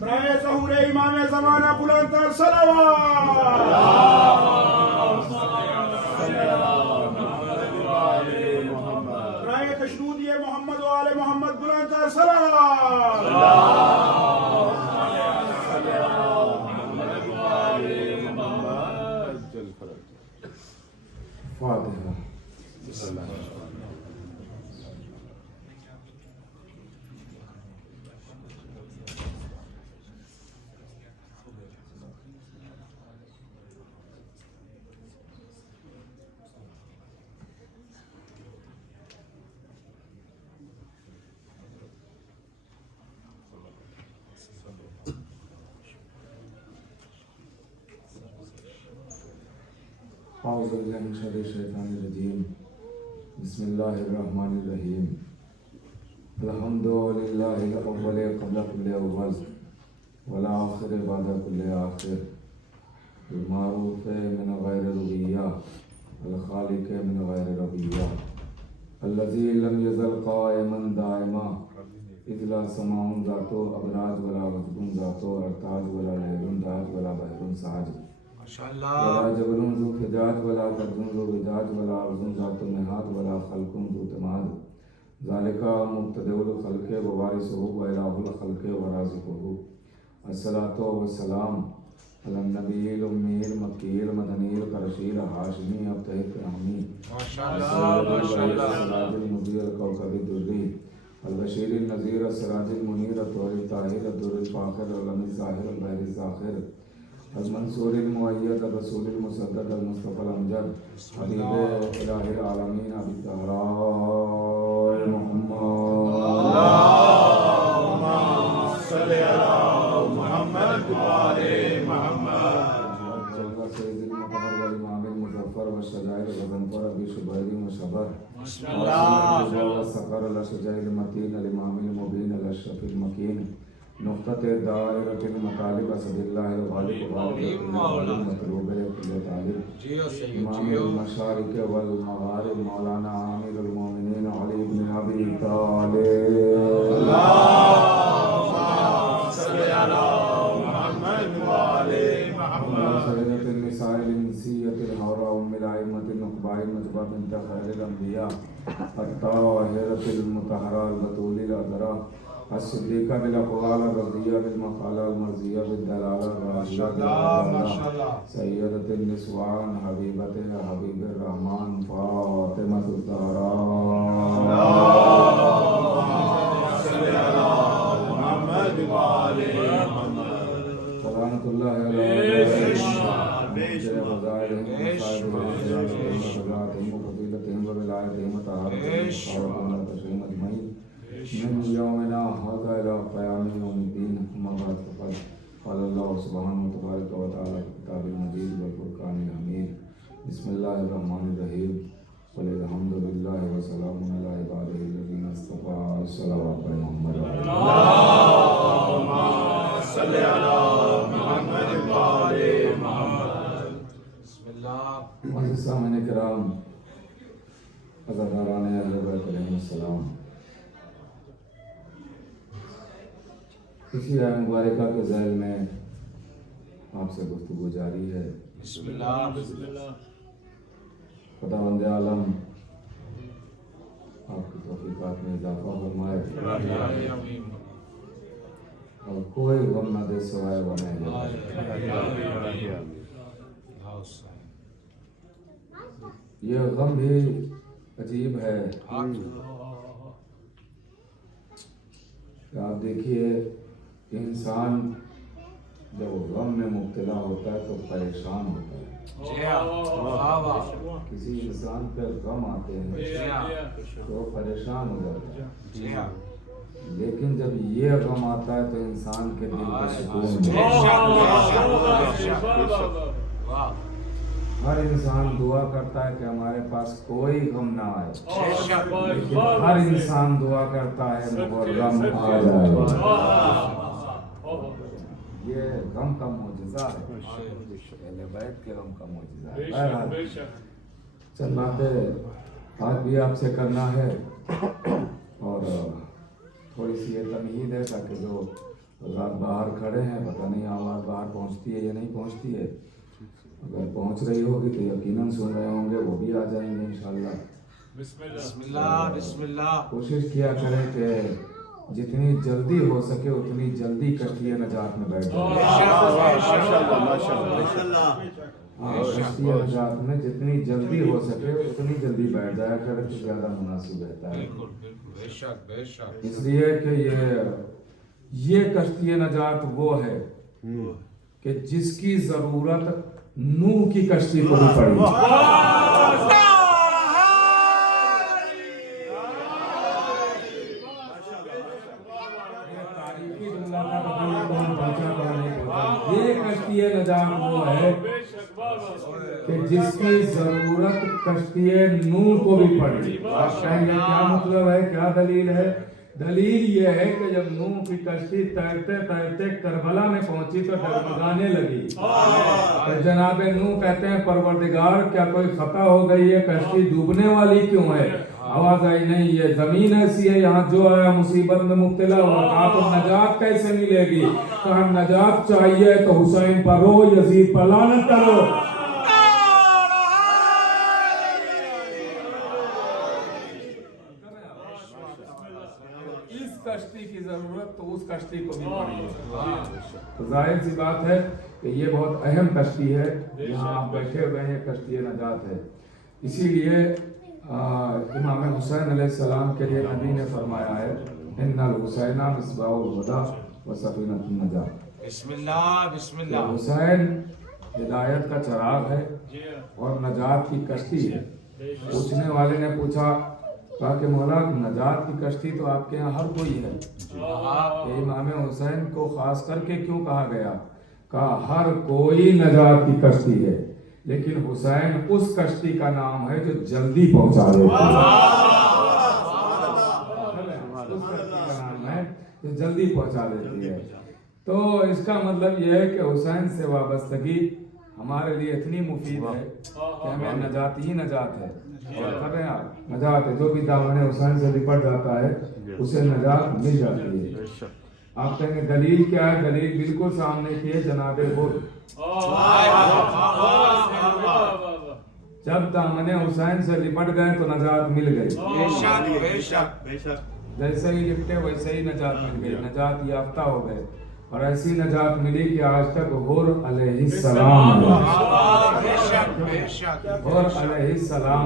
برائے ظہور امام زمانہ بلند تر صلوات، برائے تشنودی محمد و آل محمد بلند تر صلوات، فاتحہ. اعوذ باللہ من شر الشیطان الرجیم. بسم اللہ الرحمن الرحیم. الحمد للہ الاول قبل کل اول والآخر بعد کل آخر، المعروف من غیر ربیہ الخالق من غیر ربیہ، الذی لم یزل قائما دائما اذ لا سماع ذاتو ابراج ولا غضب ذاتو ارتاج ولا لہر داج ولا بحر ساج ولا جبل ذو فجاج ولا قدر ذو وجاج ولا عرض ذات نہاد ولا خلق ذو تماد، ذالک مبتدئ الخلق ووارثہ والہ الخلق ورازقہ. الصلاۃ والسلام علی النبی الامی المکی المدنی القرشی الہاشمی ابتہی کرمی السراج المضیء الکوکب الدری البشیر النذیر السراج المنیر الطاہر الطاہر الدر الفاخر العلم الظاہر البحر الزاخر المنصور المؤید الرسول المصدق المصطفى الامجد حبیب الہ العالمین ابی الطاہرہ محمد اللہم صلی علی محمد و آل محمد. سید المطہر والامام المظفر والشجاع الغضنفر ابی شبیر وشبر وسقر الشجاع المتین الامام المبین الاشرف المکین نقطۃ دائرۃ المطالب اسد اللہ الغالب غالب مطلوب کل طالب امام المشارق والمغارب مولانا عامر المومنین علی بن ابی طالب. اللہم صلی علی محمد و آل محمد. سیدۃ النساء الانسیۃ الحوراء ام الائمۃ النقباء النجبہ بنت خیر الانبیاء الطاہرۃ المطہرہ البتول العذراء الصدیقہ بالاقوال الرضیہ بالمقالہ المرضیہ بالدلالہ الراضیہ بالعدالہ سیدۃ النسوان حبیبۃ حبیب الرحمن فاطمۃ الزہرا. صلی علی محمد و آل محمد. سلامۃ اللہ علیہ من یومنا ھذا الی قیام یوم الدین. اما بعد فقد قال اللہ سبحانہ تبارک و تعالی فی کتاب المجید والفرقان الحمید. بسم اللہ الرحمن الرحیم. قل الحمد للہ وسلام علی عبادہ الذین اصطفیٰ. صلوات محمد. اللہم صلی علی محمد و آل محمد. بسم اللہ. معزز سامعین کرام، عزاداران اہل بیت علیہم السلام، اسی آیت مبارکہ کے ذیل میں آپ سے گفتگو جاری ہے. بسم اللہ. بسم اللہ. خداوند عالم آپ کی توفیقات میں اضافہ فرمائے اور کوئی غم نہ دے سوائے غم اہل بیت. یہ غم بھی عجیب ہے کہ آپ دیکھیے انسان جب غم میں مبتلا ہوتا ہے تو پریشان ہوتا ہے. کسی انسان پہ غم آتے ہیں تو پریشان ہو جاتا ہے، لیکن جب یہ غم آتا ہے تو انسان کے دل کو سکون ملتا ہے. ہر انسان دعا کرتا ہے کہ ہمارے پاس کوئی غم نہ آئے، لیکن ہر انسان دعا کرتا ہے محرم آ جائے. یہ غم کا معجزہ ہے، اہل بیت کے غم کا معجزہ ہے. بہرحال چند باتیں آج بھی آپ سے کرنا ہے اور थोड़ी सी ये तमहीद है ताकि जो हज़रात बाहर खड़े हैं, पता नहीं आवाज़ बाहर पहुंचती है या नहीं पहुंचती है। अगर पहुंच रही होगी तो यकीनन सुन रहे होंगे, वो भी आ जाएंगे इंशाल्लाह। बिस्मिल्लाह बिस्मिल्लाह। कोशिश किया करें कि जितनी जल्दी हो सके उतनी जल्दी कश्ती नजात में बैठ जाए। कश्ती नजात में जितनी जल्दी हो सके उतनी जल्दी बैठ जाया करें तो ज़्यादा मुनासिब रहता है। बेशक बेशक। इसलिए कि ये कश्ती नजात वो है कि जिसकी जरूरत नूह की कश्ती को भी पड़ी। ये कश्ती नजात वो है कि जिसकी जरूरत कश्ती नूह को भी पड़ी। आप कहेंगे क्या मतलब है, क्या दलील है? दलील ये है कि जब नूह की कश्ती तैरते तैरते करबला में पहुंची तो डगमगाने लगी। तो जनाब नूह कहते हैं, परवरदिगार क्या कोई खता हो गई है, कश्ती डूबने वाली क्यों है? आवाज आई, नहीं ये जमीन ऐसी है, यहाँ जो आया मुसीबत में मुब्तला हुआ। कहा तो नजात कैसे मिलेगी? कहा नजात चाहिए तो हुसैन पर रो, यजीद पर लानत करो। इस कश्ती की जरूरत तो उस कश्ती को भी पड़ी है। तो जाहिर सी बात है कि ये बहुत अहम कश्ती है, यहाँ आप बैठे हुए हैं, कश्ती नजात है। इसीलिए इमाम हुसैन अलैहिस्सलाम के लिए नबी ने फरमाया है, इन्नल हुसैना मिस्बाहुल हुदा व सफीनतुन नजात। बिस्मिल्लाह बिस्मिल्लाह। हुसैन हिदायत का चिराग है और नजात की कश्ती है। पूछने वाले ने पूछा, कहा कि मौला नजात की कश्ती तो आपके यहाँ हर कोई है, कि इमाम हुसैन को खास करके क्यों कहा गया? कहा हर कोई नजात की कश्ती है, लेकिन हुसैन उस कश्ती का नाम है जो जल्दी पहुंचा देती है। उस कश्ती का नाम है जो जल्दी पहुंचा देती है। तो इसका मतलब यह है कि हुसैन से वाबस्तगी हमारे लिए इतनी मुफीद है कि हमें नजात ही नजात है। और कर रहे हैं आप, नजात है, जो भी दामन हुसैन से लिपट जाता है उसे नजात मिल जाती है। आप कहेंगे दलील क्या है? दलील बिल्कुल सामने की है, जनाबे हुद। जब दामन हुसैन से लिपट गए तो नजात मिल गई। जैसे ही लिपटे वैसे ही नजात मिल गई, नजात याफ्ता हो गए। और ऐसी नजात मिली कि आज तक हुर अलैहिस्सलाम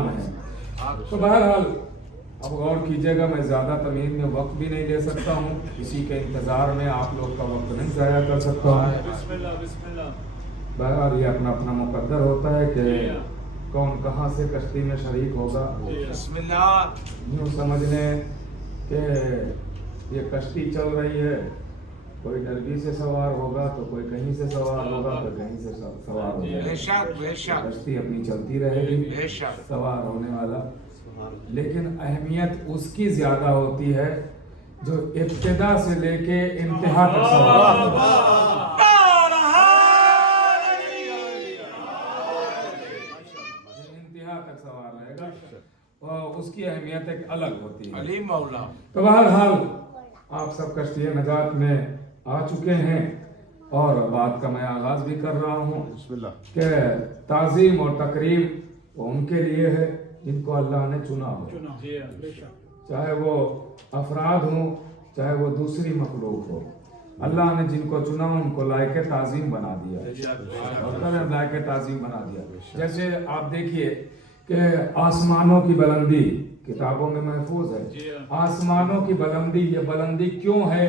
है। तो बहरहाल अब गौर कीजिएगा, मैं ज़्यादा तमीज़ में वक्त भी नहीं ले सकता हूँ, किसी के इंतज़ार में आप लोग का वक्त नहीं ज़ाया कर सकता हूँ। बहरहाल ये अपना अपना मुकद्दर होता है कि कौन कहाँ से कश्ती में शरीक होगा। यूँ समझ लें कि ये कश्ती चल रही है, कोई डरगी से सवार होगा तो कोई कहीं से सवार होगा, तो कहीं से सवार होगा। कश्ती अपनी चलती रहेगी, सवार होने वाला। लेकिन अहमियत उसकी ज्यादा होती है जो इब्तिदा से लेके इंतहा तक सवार होगा। इंतहा तक सवार रहेगा और उसकी अहमियत एक अलग होती है। अली मौला। तो बहरहाल आप सब कश्ती नजात में आ चुके हैं और बात का मैं आगाज भी कर रहा हूँ कि ताज़ीम और तकरीम वो उनके लिए है जिनको अल्लाह ने चुना हो, चाहे वो अफराद हो चाहे वो दूसरी मखलूक हो। अल्लाह ने जिनको चुना उनको लायक ताज़ीम बना दिया, लायक ताज़ीम बना दिया। जैसे आप देखिए कि आसमानों की बुलंदी किताबों में महफूज है। आसमानों की बुलंदी, ये बुलंदी क्यों है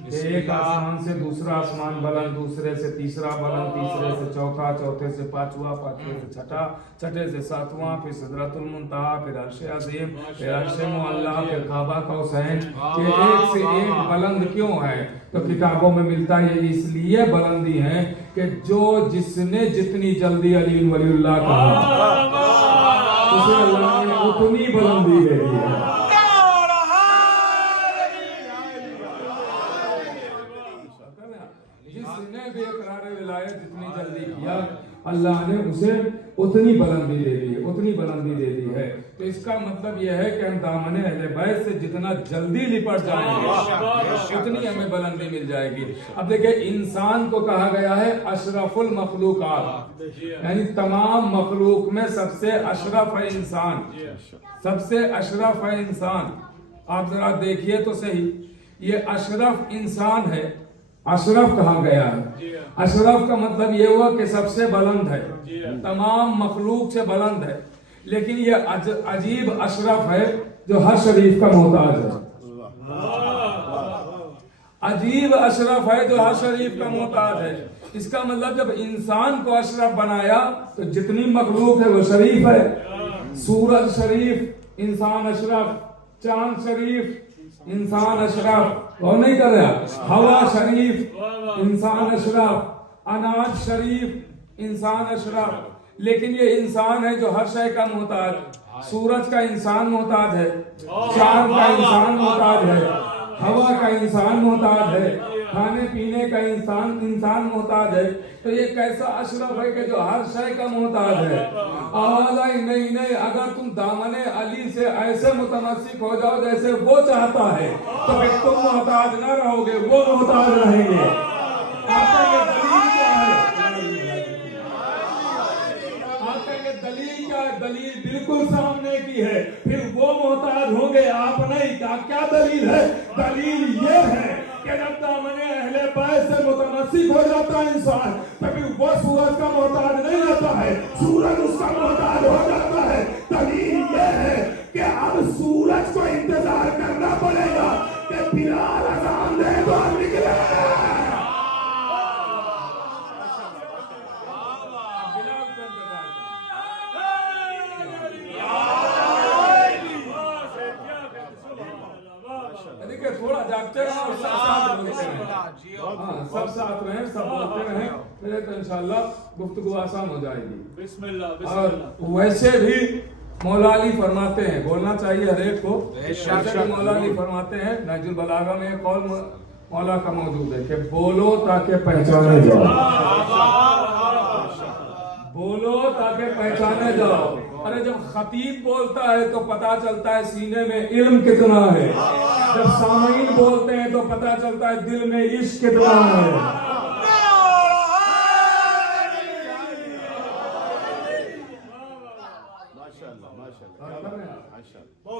कि एक आसमान से दूसरा आसमान बुलंद, दूसरे से तीसरा बुलंद, तीसरे से चौथा, चौथे से पांचवा, पांचवे से छठा, छठे से सातवां, फिर सिदरतुल मुंतहा, फिर अर्श अज़ीम, फिर अर्श मुअल्ला, फिर काबा कौसैन। ये एक से एक बुलंद क्यों है? तो किताबों में मिलता है ये इसलिए बुलंदी है कि जो जिसने जितनी जल्दी अली वलीउल्लाह कहा उसे अल्लाह ने उतनी बुलंदी दे दी है। जिसने भी इकरार विलायत जितनी जल्दी किया अल्लाह ने उसे उतनी बुलंदी दे दी, उतनी बुलंदी दे दी है। तो इसका मतलब यह है कि हम दामने अहले बैत से जितना जल्दी लिपट जाएंगे उतनी हमें बुलंदी मिल जाएगी। अब देखिए, इंसान को कहा गया है अशरफुल मखलूकात, यानी तमाम मखलूक में सबसे अशरफ है इंसान, सबसे अशरफ है इंसान। आप जरा देखिए तो सही, ये अशरफ इंसान है, अशरफ कहा गया है। अशरफ का मतलब ये हुआ कि सबसे बुलंद है, तमाम मखलूक से बुलंद है। लेकिन ये अजीब अशरफ है जो हर शरीफ का मोहताज है, अजीब अशरफ है जो हर शरीफ का मोहताज है। इसका मतलब जब इंसान को अशरफ बनाया तो जितनी मखलूक है वो शरीफ है। सूरज शरीफ, इंसान अशरफ, चांद शरीफ, इंसान अशरफ, और नहीं कर रहा, हवा शरीफ, इंसान अशरफ, अनाज शरीफ, इंसान अशरफ। लेकिन ये इंसान है जो हर शय का मोहताज। सूरज का इंसान मोहताज है, चांद का इंसान मोहताज है, हवा का इंसान मोहताज है, खाने पीने का इंसान मोहताज है। तो ये कैसा अशरफ है कि जो हर शय का मोहताज है। आवाज़ आई, नहीं, अगर तुम दामने अली से ऐसे मुतमस्सिक हो जाओ जैसे वो चाहता है तो फिर तुम मोहताज ना रहोगे, वो मोहताज रहेंगे। आपका ये दलील क्या है? आपका ये दलील क्या है? दलील बिल्कुल सामने की है, फिर वो मोहताज होंगे, आप नहीं। क्या दलील है? दलील ये है कि जब दामने अहले बैत से मुतमस्सिक हो जाता है इंसान तो फिर वो सूरज का मोहताज नहीं रहता है, सूरज उसका मोहताज हो जाता है। दलील ये है कि अब सूरज को इंतजार करना पड़ेगा कि बिलाल अज़ान दे तो निकले। थोड़ा जागते रहे और सब साथ बोलते रहे, हाँ सब साथ रहे, सब बोलते रहे, फिर तो इंशाल्लाह गुफ्तगू आसान हो जाएगी। बिस्मिल्लाह। और वैसे भी मौला अली फरमाते हैं, बोलना चाहिए हर एक को। वैसे भी मौला अली फरमाते हैं, नहजुल बलागा में एक कौल मौला का मौजूद है कि बोलो ताकि पहचाने जाओ, बोलो ताकि पहचाने जाओ। अरे जब खतीब बोलता है तो पता चलता है सीने में इल्म कितना है, जब सामीन बोलते हैं तो पता चलता है दिल में इश्क कितना है।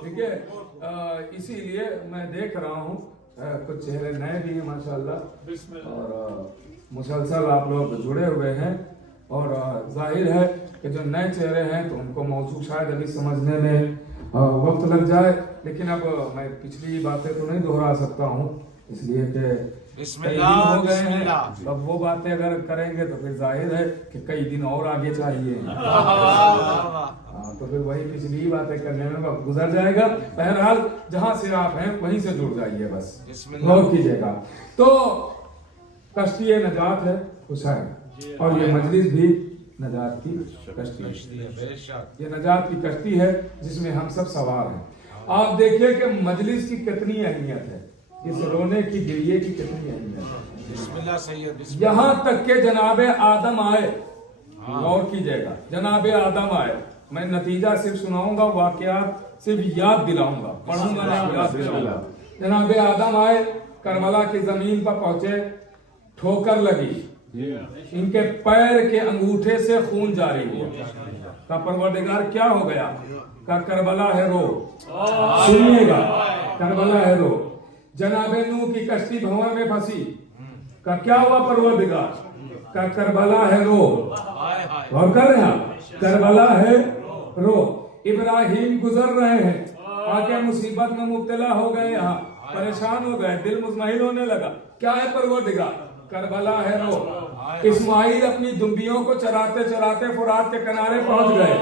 ठीक है, इसीलिए मैं देख रहा हूँ कुछ चेहरे नए भी हैं माशाल्लाह, और मुसलसल आप लोग जुड़े हुए हैं। और जाहिर है कि जो नए चेहरे हैं तो उनको मौजूद शायद अभी समझने में वक्त लग जाए, लेकिन अब मैं पिछली बातें तो नहीं दोहरा सकता हूँ, इसलिए कि कई दिन हो गए हैं। अब वो बातें अगर करेंगे तो फिर जाहिर है कि कई दिन और आगे चाहिए, तो फिर वही पिछली बातें करने में वक्त गुजर जाएगा। बहरहाल जहाँ से आप हैं वहीं से जुड़ जाइए, बस गौर कीजिएगा। तो कश्ती नजात है हुसैन, और ये मजलिस भी नजात की कश्ती है। ये नजात की कश्ती है जिसमें हम सब सवार हैं। आप देखिए कि मजलिस की कितनी अहमियत है, इस रोने की गिरिए की कितनी अहमियत है। यहाँ तक के जनाबे आदम आए, गौर कीजिएगा, जनाबे आदम आए। मैं नतीजा सिर्फ सुनाऊंगा, वाकयात सिर्फ याद दिलाऊंगा, पढ़ूंगा नहीं, याद दिलाऊंगा। जनाबे आदम आए, करबला की जमीन पर पहुंचे, ठोकर लगी, इनके पैर के अंगूठे से खून जारी हुआ। का परवरदिगार क्या हो गया? का करबला है रो, सुनिएगा, करबला है रो। जनाबे नूह की कश्ती भंवर में फंसी, का क्या हुआ परवरदिगार? का करबला है रो। और कर रहे हैं, करबला है रो। इब्राहिम गुजर रहे हैं, आके मुसीबत में मुब्तला हो गए, यहाँ परेशान हो गए, दिल मुज़महिल होने लगा। क्या है परवरदिगार? करबला है रो। इस्माइल अपनी दुम्बियों को चराते चराते फुरात के किनारे पहुंच गए,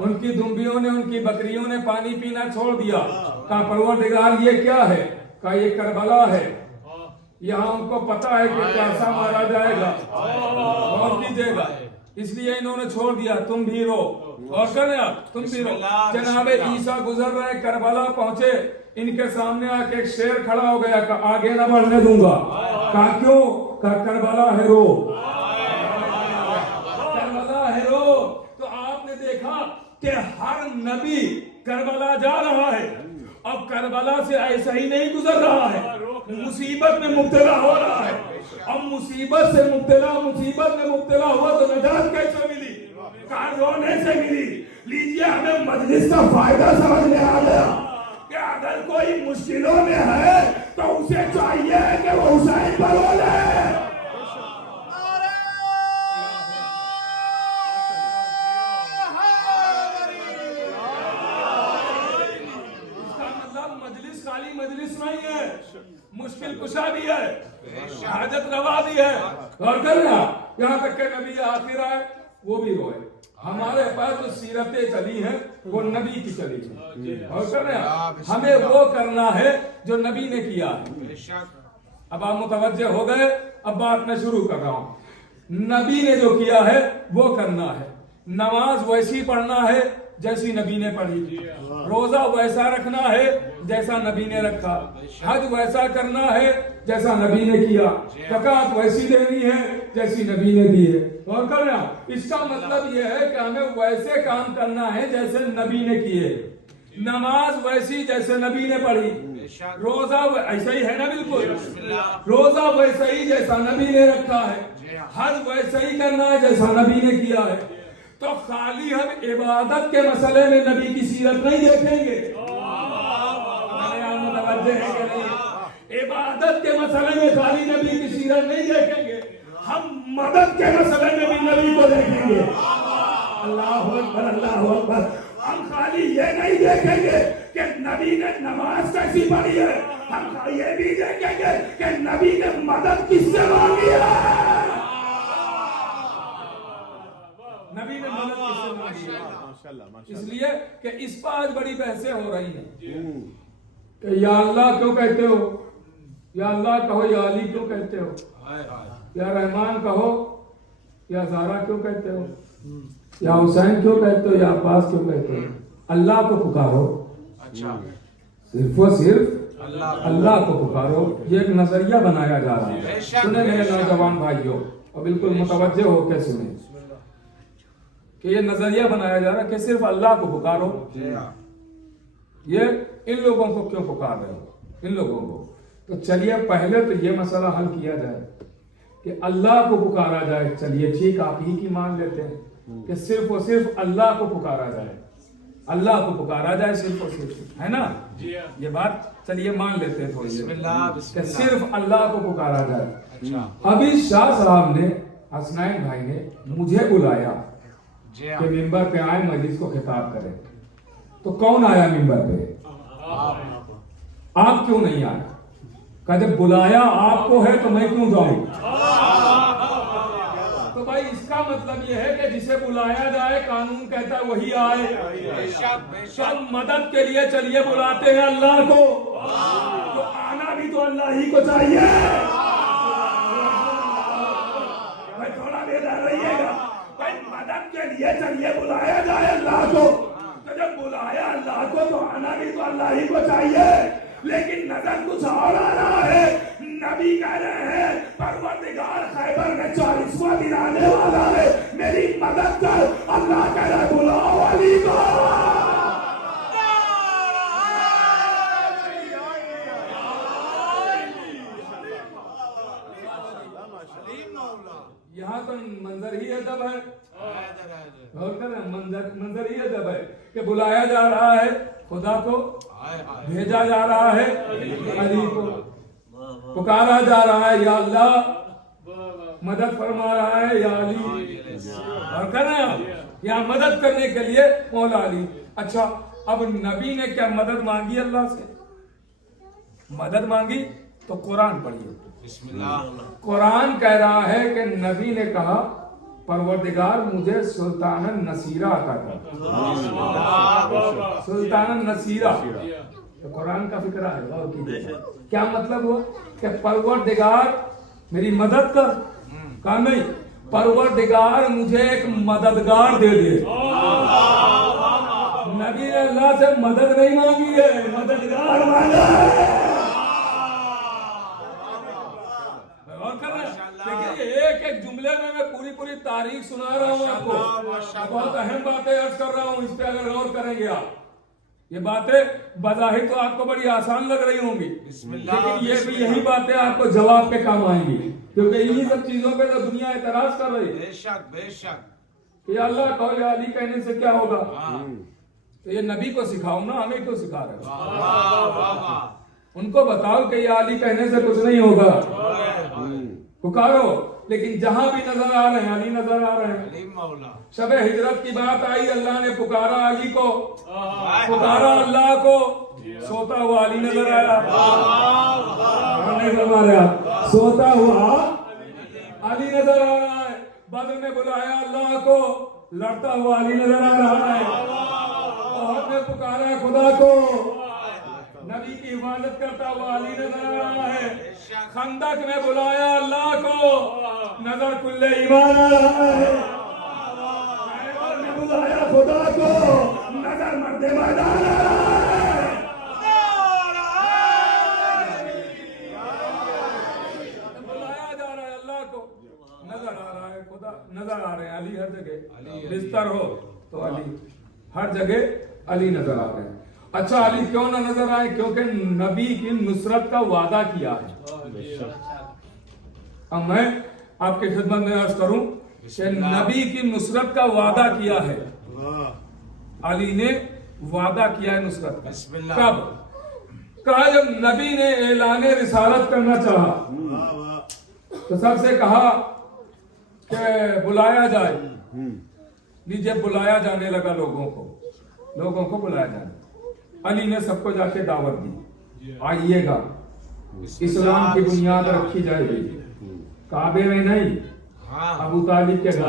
उनकी दुम्बियों ने, उनकी बकरियों ने पानी पीना छोड़ दिया। का परवरदिगार ये क्या है? का ये करबला है। यहाँ उनको पता है कि कैसा मारा जाएगा, और कीजिएगा, इसलिए इन्होंने छोड़ दिया। तुम भी रो, और करें आप, तुम भी रो। जनाबे ईसा गुजर रहे, करबला पहुंचे, इनके सामने आके एक शेर खड़ा हो गया, का आगे न बढ़ने दूंगा। का क्यों? का करबला है रो, करबला है रो। तो आप کہ ہر نبی کربلا جا رہا ہے، اب کربلا سے ایسا ہی نہیں گزر رہا ہے، مصیبت میں مبتلا ہو رہا ہے۔ اب مصیبت میں مبتلا ہوا تو نجات کیسے ملی؟ کہاں رونے سے ملی۔ لیجیے ہمیں مجلس کا فائدہ سمجھ میں آ گیا کہ اگر کوئی مشکلوں میں ہے تو اسے چاہیے کہ وہ حسین پر رو لے۔ مجلس نہیں ہے، مشکل کشا بھی ہے، حاجت روا بھی ہے۔ اور کرنا یہاں تک کہ نبی آخر آئے وہ بھی روئے۔ ہمارے پاس جو سیرتیں چلی ہیں وہ نبی کی چلی ہیں، اور کرنا ہمیں وہ کرنا ہے جو نبی نے کیا ہے۔ اب آپ متوجہ ہو گئے، اب بات میں شروع کر رہا ہوں۔ نبی نے جو کیا ہے وہ کرنا ہے۔ نماز ویسی پڑھنا ہے جیسی نبی نے پڑھی، روزہ ویسا رکھنا ہے جیسا نبی نے رکھا، حج ویسا کرنا ہے جیسا نبی نے کیا، زکات ویسی دینی ہے جیسی نبی نے دی ہے۔ اور کرنا اس کا مطلب یہ ہے کہ ہمیں ویسے کام کرنا ہے جیسے نبی نے کیے، نماز ویسی جیسے نبی نے پڑھی، روزہ ایسا ہی ہے نا، بالکل روزہ ویسا ہی جیسا نبی نے رکھا ہے، حج ویسا ہی کرنا ہے جیسا نبی نے کیا ہے۔ تو خالی ہم عبادت کے مسئلے میں نبی کی سیرت نہیں دیکھیں گے، متوجہ ہیں کہ نہیں؟ عبادت کے مسئلے میں خالی نبی کی سیرت نہیں دیکھیں گے، ہم مدد کے مسئلے میں بھی نبی کو دیکھیں گے۔ اللہ اکبر، اللہ اکبر۔ ہم خالی یہ نہیں دیکھیں گے کہ نبی نے نماز کیسی پڑھی ہے، ہم یہ بھی دیکھیں گے کہ نبی نے مدد کس سے مانگی ہے، نبی نے مدد کس سے مانگی ہے۔ اس لیے کہ اس پر آج بڑی بحثیں ہو رہی ہیں کہ یا اللہ کیوں کہتے ہو، یا اللہ کہو، یا علی کیوں کہتے ہو، یا رحمان کہو، یا زہرا کیوں کہتے ہو، یا حسین کیوں کہتے ہو، یا عباس کیوں کہتے ہو۔ اللہ کو پکارو، صرف و صرف اللہ کو پکارو۔ یہ ایک نظریہ بنایا جا رہا ہے، سنیں میرے نوجوان بھائیوں، اور بالکل متوجہ ہو کے سنیں کہ یہ نظریہ بنایا جا رہا ہے کہ صرف اللہ کو پکارو۔ یہ ان لوگوں کو کیوں پکار رہے ہو، ان لوگوں کو؟ تو چلیے پہلے تو یہ مسئلہ حل کیا جائے کہ اللہ کو پکارا جائے۔ چلیے ٹھیک، آپ ہی کی مان لیتے ہیں کہ صرف و صرف اللہ کو پکارا جائے، اللہ کو پکارا جائے صرف و صرف، ہے نا؟ یہ بات چلیے مان لیتے ہیں تھوڑی کہ صرف اللہ کو پکارا جائے۔ ابھی شاہ صاحب نے، حسنین بھائی نے مجھے بلایا کہ ممبر پہ آئے، مجلس کو خطاب کرے، تو کون آیا ممبر پہ؟ آپ کیوں نہیں آئے؟ کہ جب بلایا آپ کو ہے تو میں کیوں جاؤں؟ تو بھائی اس کا مطلب یہ ہے کہ جسے بلایا جائے قانون کہتا ہے وہی آئے۔ سب مدد کے لیے چلیے بلاتے ہیں اللہ کو، تو آنا بھی تو اللہ ہی کو چاہیے۔ میں تھوڑا بیدار رہیے گا، مدد کے لیے چلیے بلایا جائے اللہ کو، تو جب بلایا اللہ کو تو آنا بھی تو اللہ ہی کو چاہیے۔ لیکن نظر کچھ اور آ رہا ہے، نبی کہہ رہے ہیں پروردگار خیبر میں 40واں دن آنے والا ہے، میری مدد کر۔ اللہ کہہ رہا ہے بلاؤ علی کو۔ یہاں تو منظر ہی ادب ہے، منظر ہی ادب ہے کہ بلایا جا رہا ہے خدا کو، بھیجا جا رہا ہے علی کو، پکارا جا رہا ہے یا اللہ، مدد فرما رہا ہے یا علی، اور کر رہے ہیں یہاں مدد کرنے کے لیے مولا علی۔ اچھا اب نبی نے کیا مدد مانگی اللہ سے؟ مدد مانگی تو قرآن پڑھیے۔ قرآن کہہ رہا ہے کہ نبی نے کہا پروردگار مجھے سلطان النصیرہ عطا کر، سلطان النصیرہ۔ تو قرآن کا فکرہ ہے، غور کیجیے کیا مطلب ہوا کہ پروردگار میری مدد کر، کہا نہیں، پروردگار مجھے ایک مددگار دے دے۔ نبی نے اللہ سے مدد نہیں مانگی ہے، مددگار مانگا ہے۔ ایک ایک جملے میں پوری तारीख सुना रहा हूँ आपको, बहुत अहम बातें अर्ज कर रहा हूँ, इस पे अगर गौर करेंगे आप, ये बातें बज़ाहिर तो आपको बड़ी आसान लग रही होंगी, लेकिन ये भी यही बातें आपको जवाब के काम आएंगी, क्योंकि इन्हीं सब चीजों पे तो दुनिया एतराज कर रही है। बेशक बेशक। कि अल्लाह कहो या अली कहने से क्या होगा? तो ये नबी को सिखाओ ना, हमें क्यों सिखा रहे हो? वाह वाह वाह। उनको बताओ कि या अली कहने से कुछ नहीं होगा, पुकारो। लेकिन जहां भी नजर आ रहे हैं अली नजर आ रहे हैं। अली मौला। शबे हिजरत की बात आई, अल्लाह ने पुकारा अली को, पुकारा अल्लाह को, सोता हुआ अली नजर आया। सोता हुआ अली नजर आ रहा है। बद्र में बुलाया अल्लाह को, लड़ता हुआ अली नजर आ रहा है। बहुत ने पुकारा खुदा को, नबी की हिफाजत करता हुआ अली नजर आ रहा है। खंदक में बुलाया अल्लाह को, नजर कुल्ले ईमान आ रहा है। खैबर में बुलाया खुदा को, नजर मर्दे मैदान आ रहा है। बुलाया जा रहा है अल्लाह को, नजर आ रहा है खुदा, नजर आ रहे हैं अली हर जगह। बिस्तर हो तो अली, हर जगह अली नजर आ रहे हैं। अच्छा, अली क्यों ना नजर आए? क्योंकि नबी की नुसरत का वादा किया है। अब मैं आपके खिदमत में अर्ज करूं कि नबी की नुसरत का वादा किया है। अली ने वादा किया है नुसरत का। कब? कहा जब नबी ने ऐलाने रिसालत करना चाहा तो सबसे कहा कि बुलाया जाए। लीजिए, बुलाया जाने लगा, लोगों को बुलाया जाने। अली ने सबको जाके दावत दी, आइएगा, इस्लाम की बुनियाद रखी जाएगी, काबे में नहीं, अबू तालिब के घर।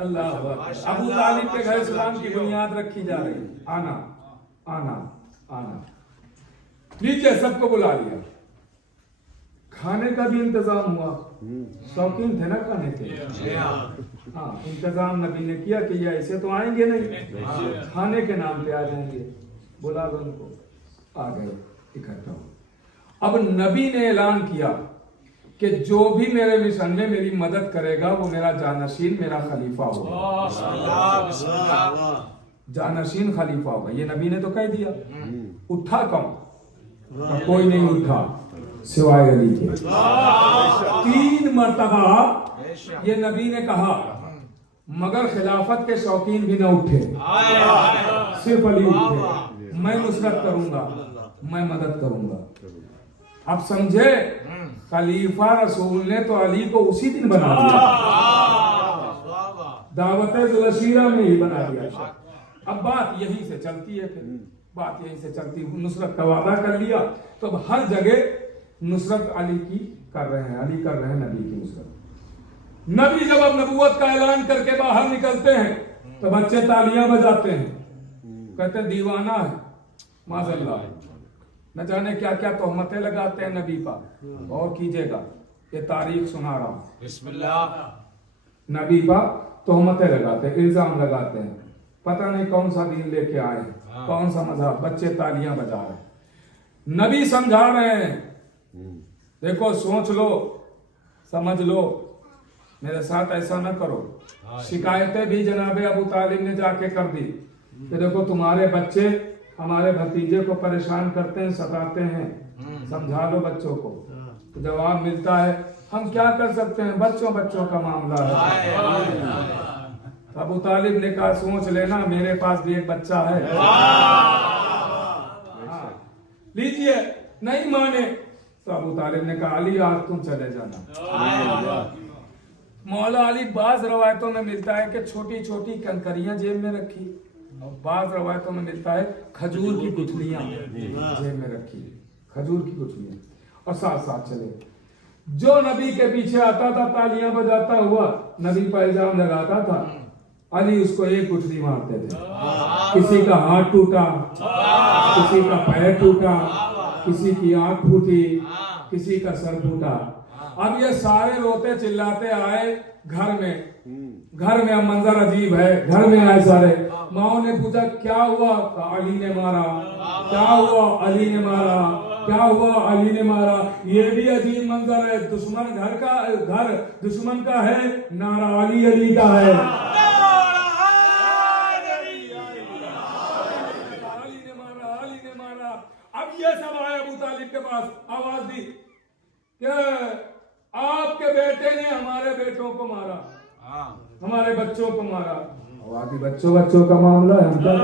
अल्लाह अबू तालिब के घर इस्लाम की बुनियाद रखी जा रही है। आना आना आना। लीजिए, सबको बुला लिया। खाने का भी इंतजाम हुआ, शौकीन थे ना खाने के। हाँ, इंतजाम नबी ने किया कि ये ऐसे तो आएंगे नहीं, खाने के नाम पे आ जाएंगे। बुला लो उनको, आ गए इकट्ठा हो। अब नबी ने ऐलान किया कि जो भी मेरे मिशन में मेरी मदद करेगा वो मेरा जानशीन, मेरा खलीफा होगा। जानशीन खलीफा होगा, ये नबी ने तो कह दिया। उठा कौन? कोई नहीं उठा सिवाय अली के। 3 मर्तबा ये नबी ने कहा, मगर खिलाफत के शौकीन भी न उठे, सिर्फ अली उठे। मैं नुसरत करूंगा, मैं मदद करूंगा। अब समझे, खलीफा रसूल ने तो अली को उसी दिन बना दिया, दावत जुलशीरा में ही बना दिया। अब बात यहीं से चलती है, फिर बात यहीं से चलती। नुसरत का वादा कर लिया तो अब हर जगह नुसरत अली की कर रहे हैं, अली कर रहे हैं नबी की नुसरत। नबी जब अब नबूवत का ऐलान करके बाहर निकलते हैं तो बच्चे तालियां बजाते हैं, कहते हैं दीवाना है, माज़अल्लाह, न जाने क्या क्या तोहमतें लगाते हैं नबी पर। और कीजिएगा, ये तारीख सुना रहा हूं, बिस्मिल्लाह। नबी पर तोहमतें लगाते हैं, इल्जाम लगाते हैं, पता नहीं कौन सा दीन लेके आए, कौन सा मजहब। बच्चे तालियां बजा रहे हैं, नबी समझा रहे हैं, देखो सोच लो, समझ लो, मेरे साथ ऐसा न करो। शिकायतें भी जनाबे अबू तालिब ने जाके कर दी कि देखो तुम्हारे बच्चे हमारे भतीजे को परेशान करते हैं, सताते हैं, समझा लो बच्चों को। तो जवाब मिलता है, हम क्या कर सकते हैं, बच्चों का मामला है। अबू तालिब ने कहा, सोच लेना, मेरे पास भी एक बच्चा है। लीजिए, नहीं माने तो अबू तालिब ने कहा, अली आज तुम चले जाना। मौला अली, बाज रवायतों में मिलता है कि छोटी छोटी कंकरियां जेब में रखी, और बाज रवायतों में मिलता है खजूर की गुठलियां जेब में रखी, खजूर की गुठलियां, और साथ साथ चले। जो नबी के पीछे आता था तालियां बजाता हुआ, नबी पर इल्जाम लगाता था, अली उसको एक गुठली मारते थे। किसी का हाथ टूटा, किसी का पैर टूटा, किसी की आंख फूटी, किसी का सर फूटा। अब ये सारे रोते चिल्लाते आए घर में अब मंजर अजीब है, घर में आए सारे। माओ ने पूछा क्या हुआ? अली ने मारा। क्या हुआ? अली ने मारा। क्या हुआ, अली ने मारा। ये भी अजीब मंजर है, दुश्मन घर दुश्मन का है, नारा अली अली का है। अली ने मारा। अब ये सब आए अबू तालिब के पास, आवाज दी कि आपके बेटे ने हमारे बेटों को मारा, हमारे बच्चों को मारा। अब बच्चों का मामला है, हम क्या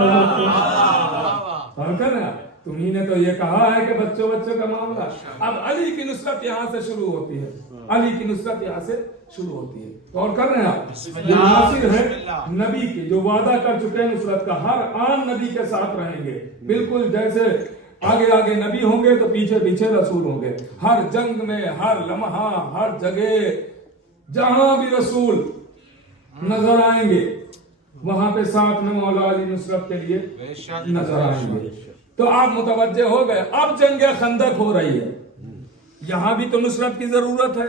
कर रहे हैं? तुम्ही ने तो ये कहा है कि बच्चों का मामला। अब अली की नुसरत यहाँ से शुरू होती है, अली की नुसरत यहाँ से शुरू होती है। तो और कर रहे हैं आप, ये नासिर है नबी के, जो वादा कर चुके हैं नुसरत का, हर आन नबी के साथ रहेंगे। बिल्कुल जैसे आगे आगे नबी होंगे तो पीछे पीछे रसूल होंगे। हर जंग में, हर लम्हा, हर जगह जहां भी रसूल नजर आएंगे वहां पे साथ में मौला अली नुसरत के लिए नजर आएंगे। तो आप मुतवज्जे हो गए। अब जंग खंदक हो रही है, यहां भी तो नुसरत की जरूरत है,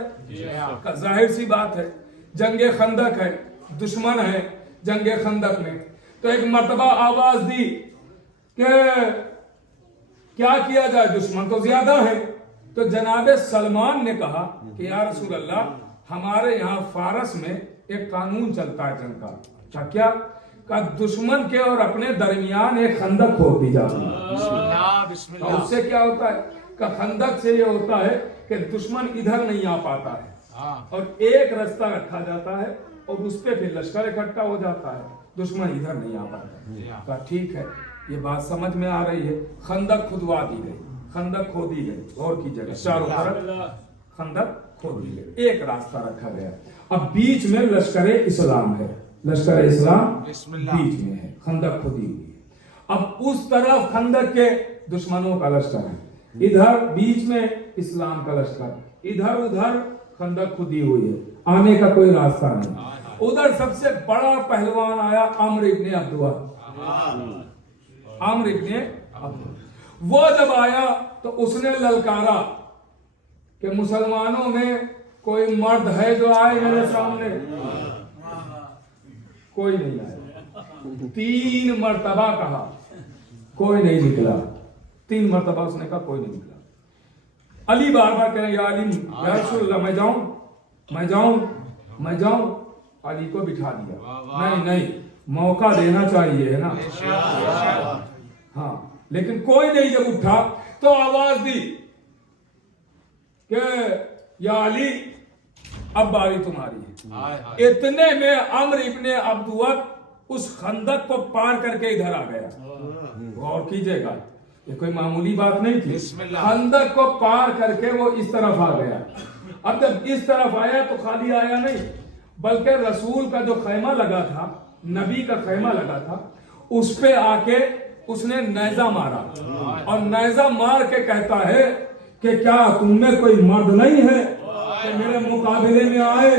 जाहिर सी बात है। जंग खंदक है, दुश्मन है जंग खंदक में। तो एक मर्तबा आवाज दी कि क्या किया जाए, दुश्मन तो ज्यादा है। तो जनाब सलमान ने कहा कि या रसूल अल्लाह, हमारे यहाँ फारस में एक कानून चलता है जंग का। क्या का दुश्मन के और अपने दरमियान एक खंदक खोद दी जाती है। तो उससे क्या होता है का खंदक से ये होता है कि दुश्मन इधर नहीं आ पाता है और एक रास्ता रखा जाता है और उस पे फिर लश्कर इकट्ठा हो जाता है, दुश्मन इधर नहीं आ पाता। कहा ठीक है, ये बात समझ में आ रही है। खंदक खुदवा दी गई, खंदक खोदी गई और की जगह चारों तरफ खंदक खोद दी गई, एक रास्ता रखा गया। अब बीच में लश्कर इस्लाम है, लश्कर इस्लाम बीच में है, खंदक खोदी हुई है। अब उस तरफ खंदक के दुश्मनों का लश्कर है, इधर बीच में इस्लाम का लश्कर, इधर उधर खंदक खुदी हुई है, आने का कोई रास्ता नहीं। उधर सबसे बड़ा पहलवान आया अम्र इब्ने अब्दुआ, अम्र इब्ने अब्दुआ। वो जब आया तो उसने ललकारा कि मुसलमानों में कोई मर्द है जो आए मेरे सामने। कोई नहीं आया। 3 मर्तबा कहा, कोई नहीं निकला। 3 मर्तबा उसने कहा, कोई नहीं निकला। अली बार बार कह रहे या अली या रसूल अल्लाह, मैं जाऊं मैं जाऊं मैं जाऊं। अली को बिठा दिया। नहीं नहीं, मौका देना चाहिए है ना। हाँ, लेकिन कोई नहीं जब उठा तो आवाज दी कि या अली, अब बारी तुम्हारी है। इतने में अम्र इब्ने अब्दुआ उस खंदक को पार करके इधर आ गया। और कीजिएगा, ये कोई मामूली बात नहीं थी। खंदक को पार करके वो इस तरफ आ गया। अब जब इस तरफ आया तो खाली आया नहीं, बल्कि रसूल का जो खैमा लगा था, नबी का खैमा लगा था, उस पे आके उसने नेजा मारा और नेजा मार के कहता है कि क्या तुमने कोई मर्द नहीं है कि मेरे मुकाबले में आए।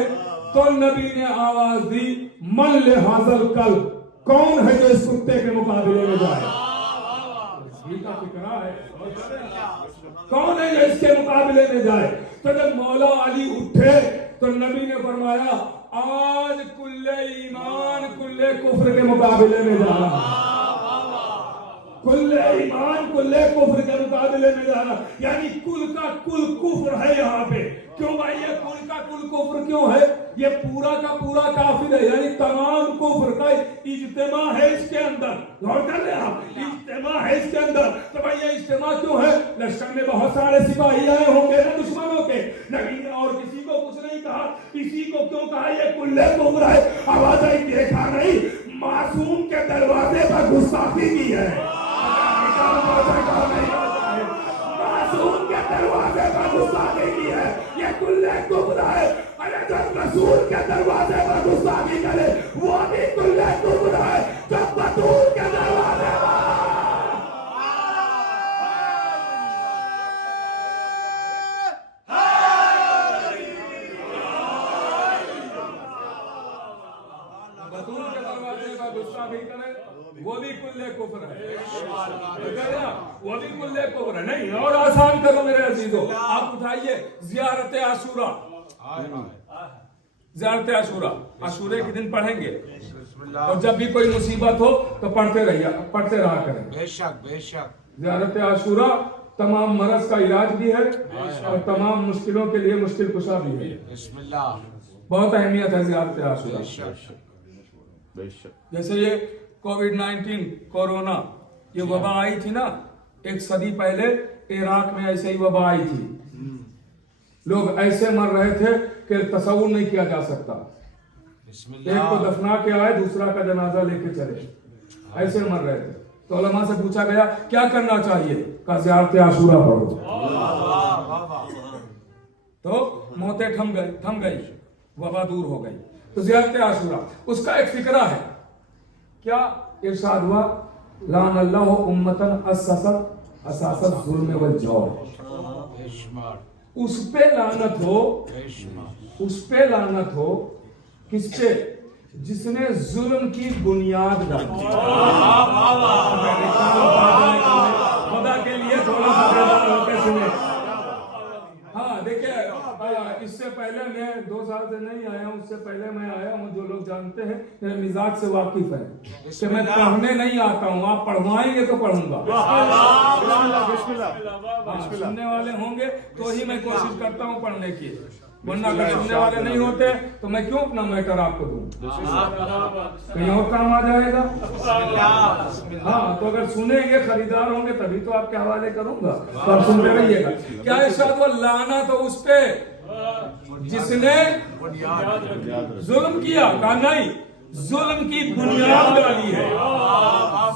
तो नबी ने आवाज दी, मन ले हाजल कल, कौन है जो इस कुत्ते के मुकाबले में जाए। का फिक्रा है, कौन है जो इसके मुकाबले में जाए। तो जब मौला अली उठे तो नबी ने फरमाया, आज कुल्ले ईमान कुल्ले कुफ्र के मुकाबले में जा रहा, कुल्ले ईमान कुल्ले कुफ्र के मुकाबले में जा रहा। यानी कुल का कुल कुफ्र है यहाँ पे। क्यों भाई, ये कुल का कुल कुफ्र क्यों है? ये पूरा का पूरा काफिर है, यानी तमाम कुफ्र का इज्तिमा है इसके अंदर। गौर कर रहे हैं आप, इज्तिमा है इसके अंदर। तो भाई ये इज्तिमा क्यों है? लश्कर में बहुत सारे सिपाही आए होंगे ना दुश्मनों के, नबी ने और किसी को कुछ नहीं कहा, इसी को क्यों कहा ये कुल्ले कुफ्र है? आवाज आई, देखा नहीं मासूम के दरवाजे पर गुस्ताखी की है। मासूम के दरवाजे पर गुस्ताखी की है, ये कुल्ले कुफ्र है। अरे जब रसूल के दरवाजे पर गुस्ताखी करे वो भी कुल्ले कुफ्र है। जब बतूल के दरवाजे गुस्ताखी करे वो भी कुल्ले कुफ्र है, वो भी कुल्ले कुफ्र है। नहीं, और आसान करो मेरे अजीजों, आप उठाइए जियारत आशूरा, जियारत आशूरा, आशूरे के दिन पढ़ेंगे और जब भी कोई मुसीबत हो तो पढ़ते रहा करें। बेशक बेशक। जियारत आशूरा तमाम मरज का इलाज भी है और तमाम मुश्किलों के लिए मुश्किल कुशा भी है। बिस्मिल्लाह। बहुत अहमियत है ज़ियारत आशूरा। बेशक जैसे ये कोविड-19 कोरोना ये वबा आई थी ना, एक सदी पहले इराक में ऐसे ही वबा आई थी। लोग ऐसे मर रहे थे कि तसव्वुर नहीं किया जा सकता। एक को दफना के आए, दूसरा का जनाजा लेके चले, ऐसे मर रहे थे। तो उलमा से पूछा गया क्या करना चाहिए, का ज़ियारत आशूरा पढ़ो। तो मौतें थम गई, वबा दूर हो गई। तो ज़ियारत आशूरा उसका एक फिक्रा है। क्या इरशाद हुआ, लान अल्लाहु उम्मतन असासत जुल्म वल जौर। उस पे लानत हो, उस पे लानत हो, किस पे, जिसने जुल्म की बुनियाद डाली। खुदा के लिए थोड़ा सा बेदार होकर सुने। हाँ देखिए, इससे पहले मैं 2 साल से नहीं आया हूँ, उससे पहले मैं आया हूँ। जो लोग जानते हैं मेरे मिजाज से वाकिफ है कि मैं पढ़ने नहीं आता हूँ, आप पढ़वाएंगे तो पढ़ूंगा। सुनने वाले होंगे तो ही मैं कोशिश करता हूँ पढ़ने की, वरना अगर सुनने वाले नहीं होते तो मैं क्यों अपना मैटर आपको दूं, कहीं और काम आ जाएगा। हाँ तो अगर सुनेंगे, खरीदार होंगे तभी तो आपके हवाले करूंगा, तो आप सुनते रहिएगा। क्या इरशाद हुआ, लाना तो उस पे जिसने जुल्म किया। कहा नहीं, जुल्म की बुनियाद डाली है,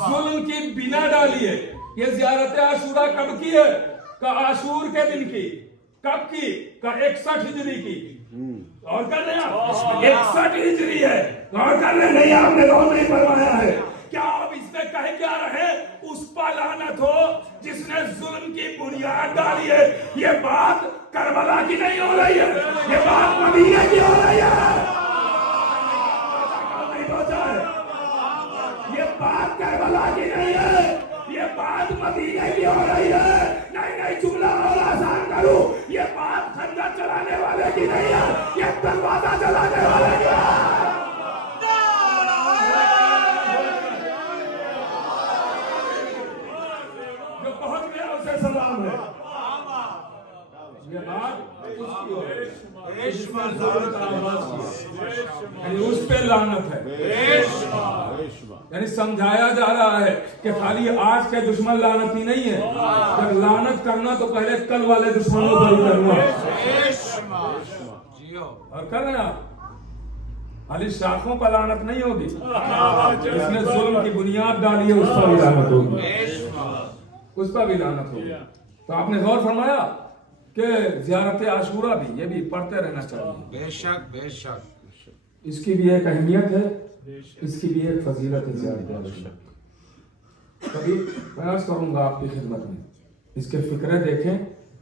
जुल्म की बिना डाली है। ये ज़ियारत आशूरा कब की है, का आशूर के दिन की। कब की, का 61 हिजरी की। और कर रहे हैं 61 हिजरी है, और कर रहे नहीं, आपने गौर नहीं फरमाया है। क्या आप इसमें कहे क्या रहे, उस पर लानत हो जिसने जुल्म की बुनियाद डाली है। ये बात करबला की नहीं हो रही है, ये बात मदीना की हो रही है। नहीं पहुंचा है, ये बात करबला की नहीं है, ये बात मदीना की हो रही है। नहीं जुमला और आसान करूं, ये बात खंजर चलाने वाले की नहीं है, ये दरवाजा चलाने वाले की है। जो पहुंच गया उसे सलाम है। ये बात उसकी हो रही है, उस पे लानत है। यानी समझाया जा रहा है कि खाली आज के दुश्मन लानती नहीं है, जब लानत करना तो पहले कल वाले दुश्मनों पर ही करना और कर रहे हैं आप। खाली शाखों पर लानत नहीं होगी, जिसने जुल्म की बुनियाद डाली है उस पर भी लानत होगी, उस पर भी लानत होगी। तो आपने गौर फरमाया कि ज़ियारत आशूरा भी, ये भी पढ़ते रहना चाहिए। बेशक बेशक, इसकी भी एक अहमियत है, इसकी भी एक फजीलत है ज़ियारत आशूरा। कभी प्रयास करूंगा आपकी खिदमत में, इसके फिक्रे देखें।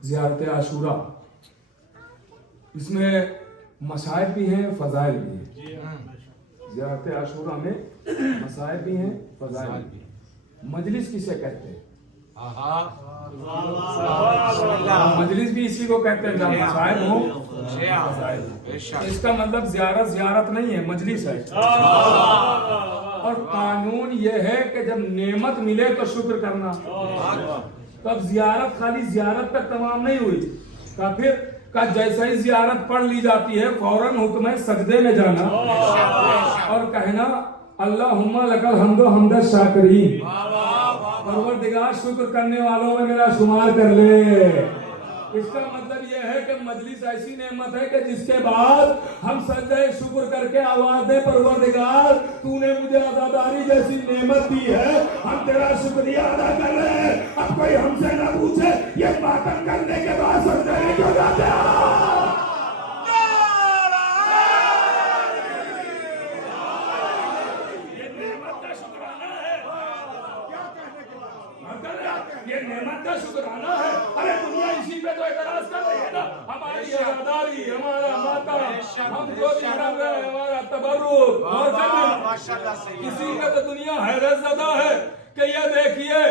ज़ियारत आशूरा, इसमें मसाइब भी हैं, फजाइल भी हैं। ज़ियारत आशूरा में मसाइब भी हैं, फजाइल भी हैं। मजलिस किसे कहते हैं, मजलिस भी इसी को कहते हैं, जब मसाइब हो। इसका मतलब ज़ियारत नहीं है, मजलिस है। और कानून ये है कि जब नेमत मिले तो शुक्र करना। तब ज़ियारत खाली ज़ियारत तक तमाम नहीं हुई, का फिर का जैसे ही ज़ियारत पढ़ ली जाती है फौरन हुक्म है सजदे में जाना और कहना अल्लाहुम्मा लकल हम्दो हम्द शाकिरीन, परवरदिगार शुक्र करने वालों में मेरा शुमार कर ले। इसका मतलब यह है कि मजलिस ऐसी नेमत है कि जिसके बाद हम सजदे शुक्र करके आवाज दे, परवरदिगार तूने मुझे आजादारी जैसी नेमत दी है, हम तेरा शुक्रिया अदा कर रहे हैं। अब कोई हमसे न पूछे ये मातम करने के बाद सजदे में क्यों जाते हैं। ये नेमत का शुक्राना है। अरे दुनिया इसी पे तो एतराज कर रही है ना, हमारी आजादारी, हमारा मातम, हम जो भी कर रहे हैं, हमारा तबर्रुक और जन्नत, इसी में तो दुनिया हैरत ज़दा है कि ये देखिए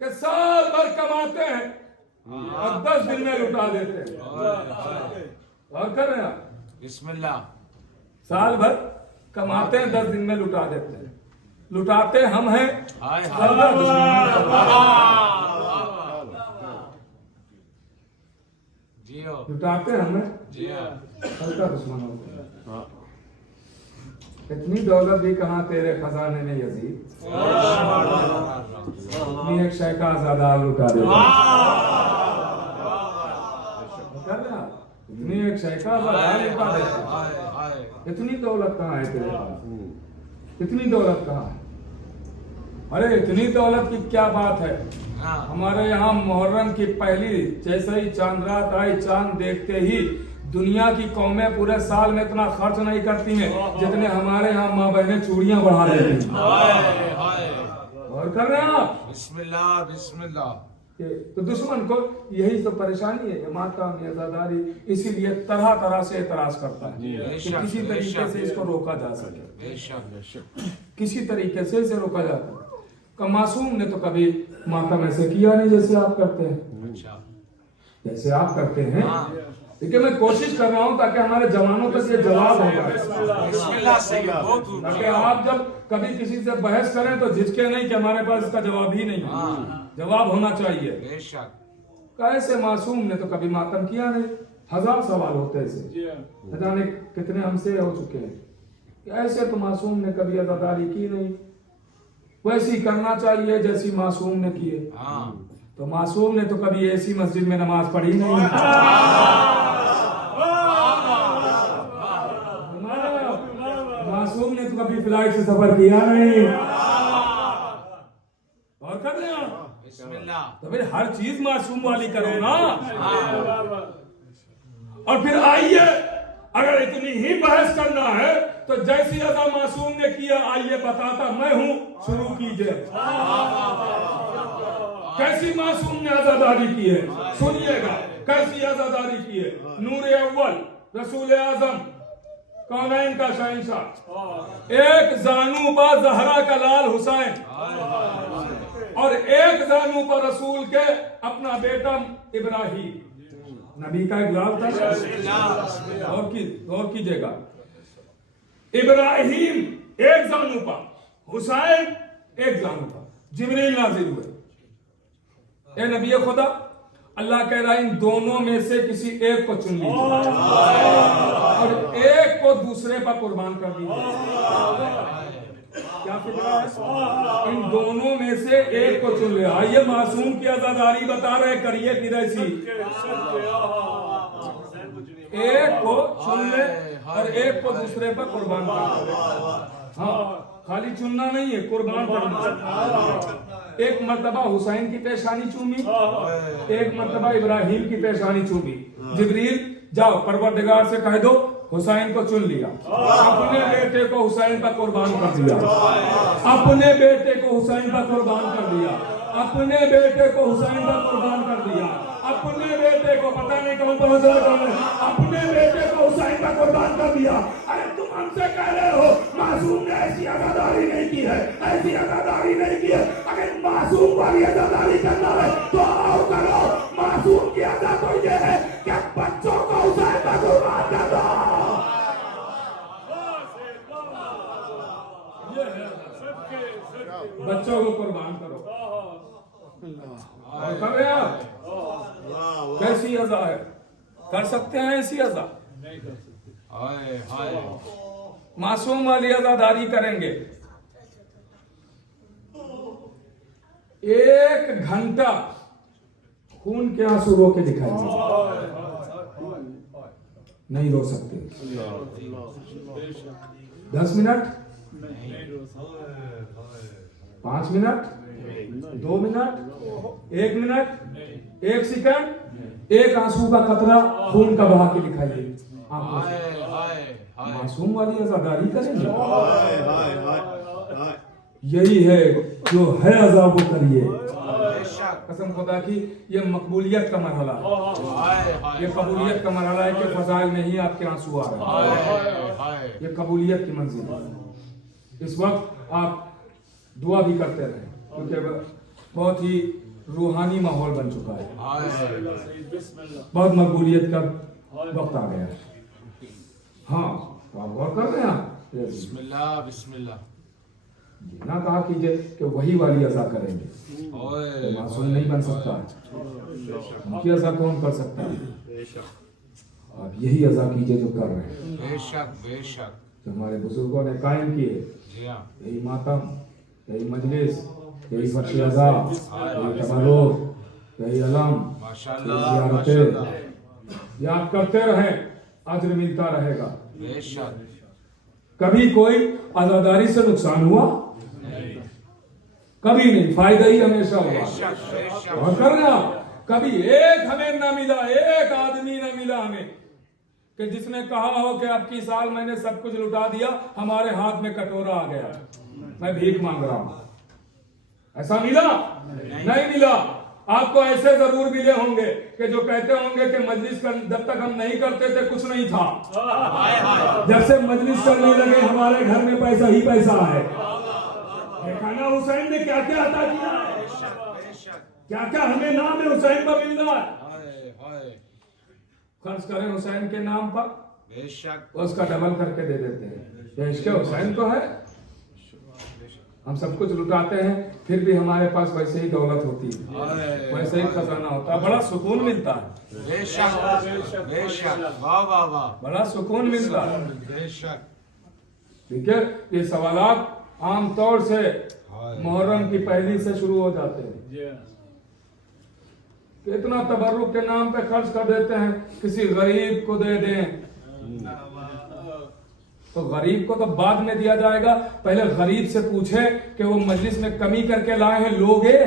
कि साल भर कमाते हैं और 10 दिन में लुटा देते हैं। और कर रहे हैं बिस्मिल्लाह, साल भर कमाते हैं, 10 दिन में लुटा देते हैं। लुटाते हम हैं, लुटाते हैं हमें, जी हाँ। हल्का दुश्मन होते हैं। इतनी दौलत भी कहाँ तेरे खजाने में यजीद, इतनी एक शय का आजादार लुटा देगा। कर रहे आप? इतनी एक शय का आजादार लुटा देगा। हाय हाय इतनी दौलत कहाँ है तेरे पास, इतनी दौलत कहाँ है? अरे इतनी दौलत की क्या बात है। हाँ हमारे यहाँ मुहर्रम की पहली जैसे ही चांद रात आई, चांद देखते ही दुनिया की कौमें पूरे साल में इतना खर्च नहीं करती हैं जितने हमारे यहाँ माँ बहनें चूड़ियां बढ़ा देती हैं। हाय हाय और कर रहे हैं आप? बिस्मिल्लाह बिस्मिल्लाह। तो दुश्मन को यही तो परेशानी है, ये मातम, ये आजादारी, इसीलिए तरह तरह से एतराज करता है कि किसी तरीके से इसको रोका जा सके, बेशक बेशक। किसी तरीके से इसे रोका जा सके। मासूम ने तो कभी मातम ऐसे किया नहीं जैसे आप करते हैं, अच्छा जैसे आप करते हैं। हाँ देखिए मैं कोशिश कर रहा हूँ ताकि हमारे जवानों तक ये जवाब होगा, बिस्मिल्लाह सही है, बहुत ताकि आप जब कभी किसी से बहस करें तो झिझके नहीं कि हमारे पास इसका जवाब ही नहीं है, हाँ जवाब होना चाहिए। बेशक। कैसे मासूम ने तो कभी मातम किया नहीं, हजार सवाल होते हैं इसे, न जाने कितने हमसे हो चुके हैं। ऐसे तो मासूम ने कभी आजादारी की नहीं, वैसी करना चाहिए जैसी मासूम ने की है। हाँ तो मासूम ने तो कभी ऐसी मस्जिद में नमाज पढ़ी नहीं, मासूम ने तो कभी फ्लाइट से सफर किया नहीं। और कर रहे हैं बिस्मिल्लाह। तो फिर हर चीज मासूम वाली करो ना। हाँ और फिर आइए, अगर इतनी ही बहस करना है तो जैसी अदा मासूम ने किया, आइए बताता मैं हूं, शुरू कीजिए। कैसी मासूम ने आजादारी की है, सुनिएगा कैसी आजादारी की है। नूर अव्वल, रसूल आजम, कौनैन का शहंशाह, एक जानू पर जहरा का लाल हुसैन और एक जानू पर रसूल के अपना बेटा इब्राहिम, नबी का एक लाल था। गौर कीजिएगा, इब्राहिम एक जानू पर, हुसैन एक जानू पर, जिब्रील नाजिल हुए। ए नबी खुदा, अल्लाह कह रहा है इन दोनों में से किसी एक को चुन लीजिए और एक को दूसरे पर कुर्बान कर दीजिए। क्या फिक्र है? इन दोनों में से एक को चुन ले। आइए मासूम की आजादारी बता रहे, करिए फिर ऐसी, एक को चुन ले और एक को दूसरे पर कुर्बान कर दे। हाँ, खाली चुनना नहीं है, कुर्बान करना। एक मर्तबा हुसैन की पेशानी चूमी, एक मर्तबा इब्राहिम की पेशानी चूमी। जिब्रील जाओ परवरदिगार से कह दो हुसैन को चुन लिया, अपने बेटे को हुसैन पर कुर्बान कर दिया, अपने बेटे को हुसैन पर कुर्बान कर दिया, अपने बेटे को हुसैन पर कुर्बान कर दिया, अपने बेटे को पता नहीं कहूँ पहुंचा, अपने बेटे को हुसैन पर कुर्बान कर दिया। अरे तुम हमसे कह रहे हो मासूम ने ऐसी आजादारी नहीं की है, ऐसी आजादारी नहीं की है। अगर मासूम वाली आजादारी करना है तो आओ करो। मासूम की आजाद तो ये है कि बच्चों को हुसैन पर कुर्बान कर दो। बच्चों को कुर्बान करो। और कर रहे हैं आप? कैसी अज़ा है? कर सकते हैं ऐसी अज़ा? हाय हाय मासूम वाली अज़ादारी करेंगे। 1 घंटा खून के आंसू रो के दिखाइए, नहीं रो सकते। 10 minute, 5 minute, 2 minute, 1 minute, 1 second, 1 आंसू का कतरा खून का बहा के दिखाइए। हाय हाय हाय मासूम वाली आजादारी करेंगे। यही है जो है अज़ा वो करिए। बेशक। कसम खुदा की ये मकबूलियत का मरहला है, हाय हाय ये कबूलियत का मरहला है कि फजाइल में ही आपके आंसू आ रहे हैं। हाय हाय ये कबूलियत की मंजिल है। इस वक्त आप दुआ भी करते रहे क्योंकि बहुत ही रूहानी माहौल बन चुका है, हाय बहुत मकबूलियत का वक्त आ गया है। हाँ, तो आप गौर कर रहे हैं आप? बिस्मिल्लाह बिस्मिल्लाह। ना कहा कीजिए कि वही वाली अज़ा करेंगे, ओए तो मासूम नहीं बन सकता। उनकी अज़ा कौन कर सकता है? آپ یہی ادا کیجئے جو کر رہے ہیں، بے شک بے شک. جو ہمارے بزرگوں نے قائم کیے. جی ہاں. یہی ماتم، یہی مجلس، یہی فرش ادا، یہی تبرک، یہی علم، ماشاءاللہ یہی زیارتیں یاد کرتے رہیں، اجر ملتا رہے گا. بے شک. کبھی کوئی عزاداری سے نقصان ہوا؟ کبھی نہیں، فائدہ ہی ہمیشہ بے ہوا. شک بے شک. اور کرنا کبھی ایک ہمیں نہ ملا، ایک آدمی نہ ملا ہمیں کہ جس نے کہا ہو کہ اب کی سال میں نے سب کچھ لٹا دیا، ہمارے ہاتھ میں کٹورا آ گیا، میں بھیک مانگ رہا ہوں. ایسا ملا؟ نہیں ملا. آپ کو ایسے ضرور ملے ہوں گے کہ جو کہتے ہوں گے کہ مجلس کا جب تک ہم نہیں کرتے تھے کچھ نہیں تھا، جب سے مجلس کرنے لگے ہمارے گھر میں پیسہ ہی پیسہ ہے. دیکھا نا حسین نے کیا کیا عطا کیا ہے، کیا کیا ہمیں نام حسین پر مل رہا ہے. خرچ کریں حسین کے نام پر، بے شک. اس کا ڈبل کر کے دے دیتے ہیں. یہ عشق حسین تو ہے. ہم سب کچھ لٹاتے ہیں، پھر بھی ہمارے پاس ویسے ہی دولت ہوتی ہے، ویسے ہی خزانہ ہوتا ہے، بڑا سکون ملتا ہے. بے شک بے شک. واہ واہ واہ. بڑا سکون ملتا ہے. بے شک. ٹھیک ہے. یہ سوالات عام طور سے محرم کی پہلی سے شروع ہو جاتے ہیں کہ اتنا تبرک کے نام پہ خرچ کر دیتے ہیں، کسی غریب کو دے دیں. تو غریب کو تو بعد میں دیا جائے گا، پہلے غریب سے پوچھے کہ وہ مجلس میں کمی کر کے لائے ہیں، لوگے.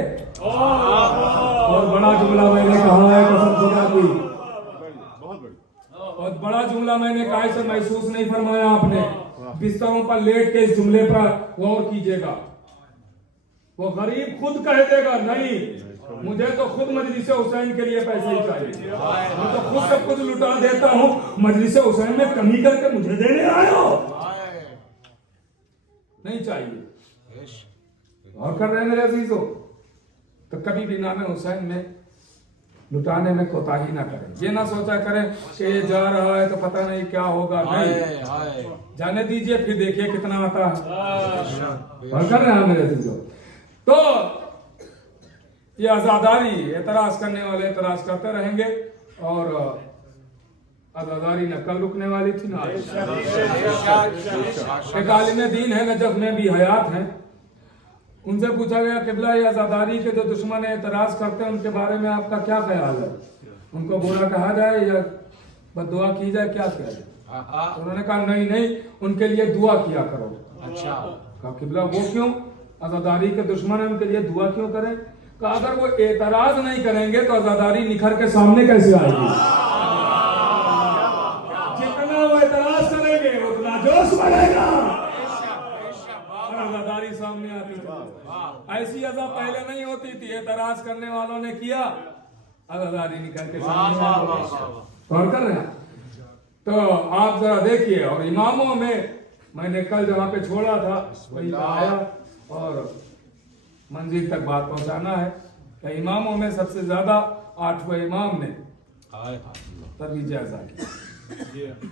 اور بڑا جملہ میں نے کہا ہے قسم خدا کی، اور بڑا جملہ میں نے کہا، اسے محسوس نہیں فرمایا آپ نے. بستروں پر لیٹ کے اس جملے پر غور کیجئے گا. وہ غریب خود کہہ دے گا نہیں مجھے تو خود مجلس حسین کے لیے پیسے ہی چاہیے، میں تو خود سب کچھ لٹا دیتا ہوں، مجلس حسین میں کمی کر کے مجھے دینے آئے ہو. نہیں چاہیے. اور کر رہے ہیں میرے عزیزوں. تو کبھی بھی نام حسین میں لٹانے میں کوتاہی نہ کریں. یہ نہ سوچا کریں کہ یہ جا رہا ہے تو پتہ نہیں کیا ہوگا. نہیں، جانے دیجئے، پھر دیکھیے کتنا آتا ہے. اور کر رہے ہیں میرے عزیزوں. تو یہ عزاداری، اعتراض کرنے والے اعتراض کرتے رہیں گے، اور عزاداری نہ کل رکنے والی تھی نہ آج. ایک عالم دین ہے نجف میں بھی حیات ہیں، ان سے پوچھا گیا قبلہ یہ عزاداری کے جو دشمن اعتراض کرتے ہیں ان کے بارے میں آپ کا کیا خیال ہے؟ ان کو برا کہا جائے یا بد دعا کی جائے، کیا کیا جائے؟ انہوں نے کہا نہیں ان کے لیے دعا کیا کرو. اچھا. کہا قبلہ وہ کیوں؟ عزاداری کے دشمن ہیں، ان کے لیے دعا کیوں کریں؟ کہ اگر وہ اعتراض نہیں کریں گے تو عزاداری نکھر کے سامنے کیسے آئے گی؟ جتنا وہ اعتراض کریں گے اتنا جوش بڑھے گا اور عزاداری سامنے آتی ہے. ایسی عزا پہلے نہیں ہوتی تھی، اعتراض کرنے والوں نے کیا، عزاداری نکھر کے سامنے آتی ہے. اور کر رہے ہیں. تو آپ ذرا دیکھیے. اور اماموں میں نے کل جہاں پہ چھوڑا تھا وہی آیا اور منزل تک بات پہنچانا ہے کہ اماموں میں سب سے زیادہ 8ویں امام نے ترویج اعضاء کی.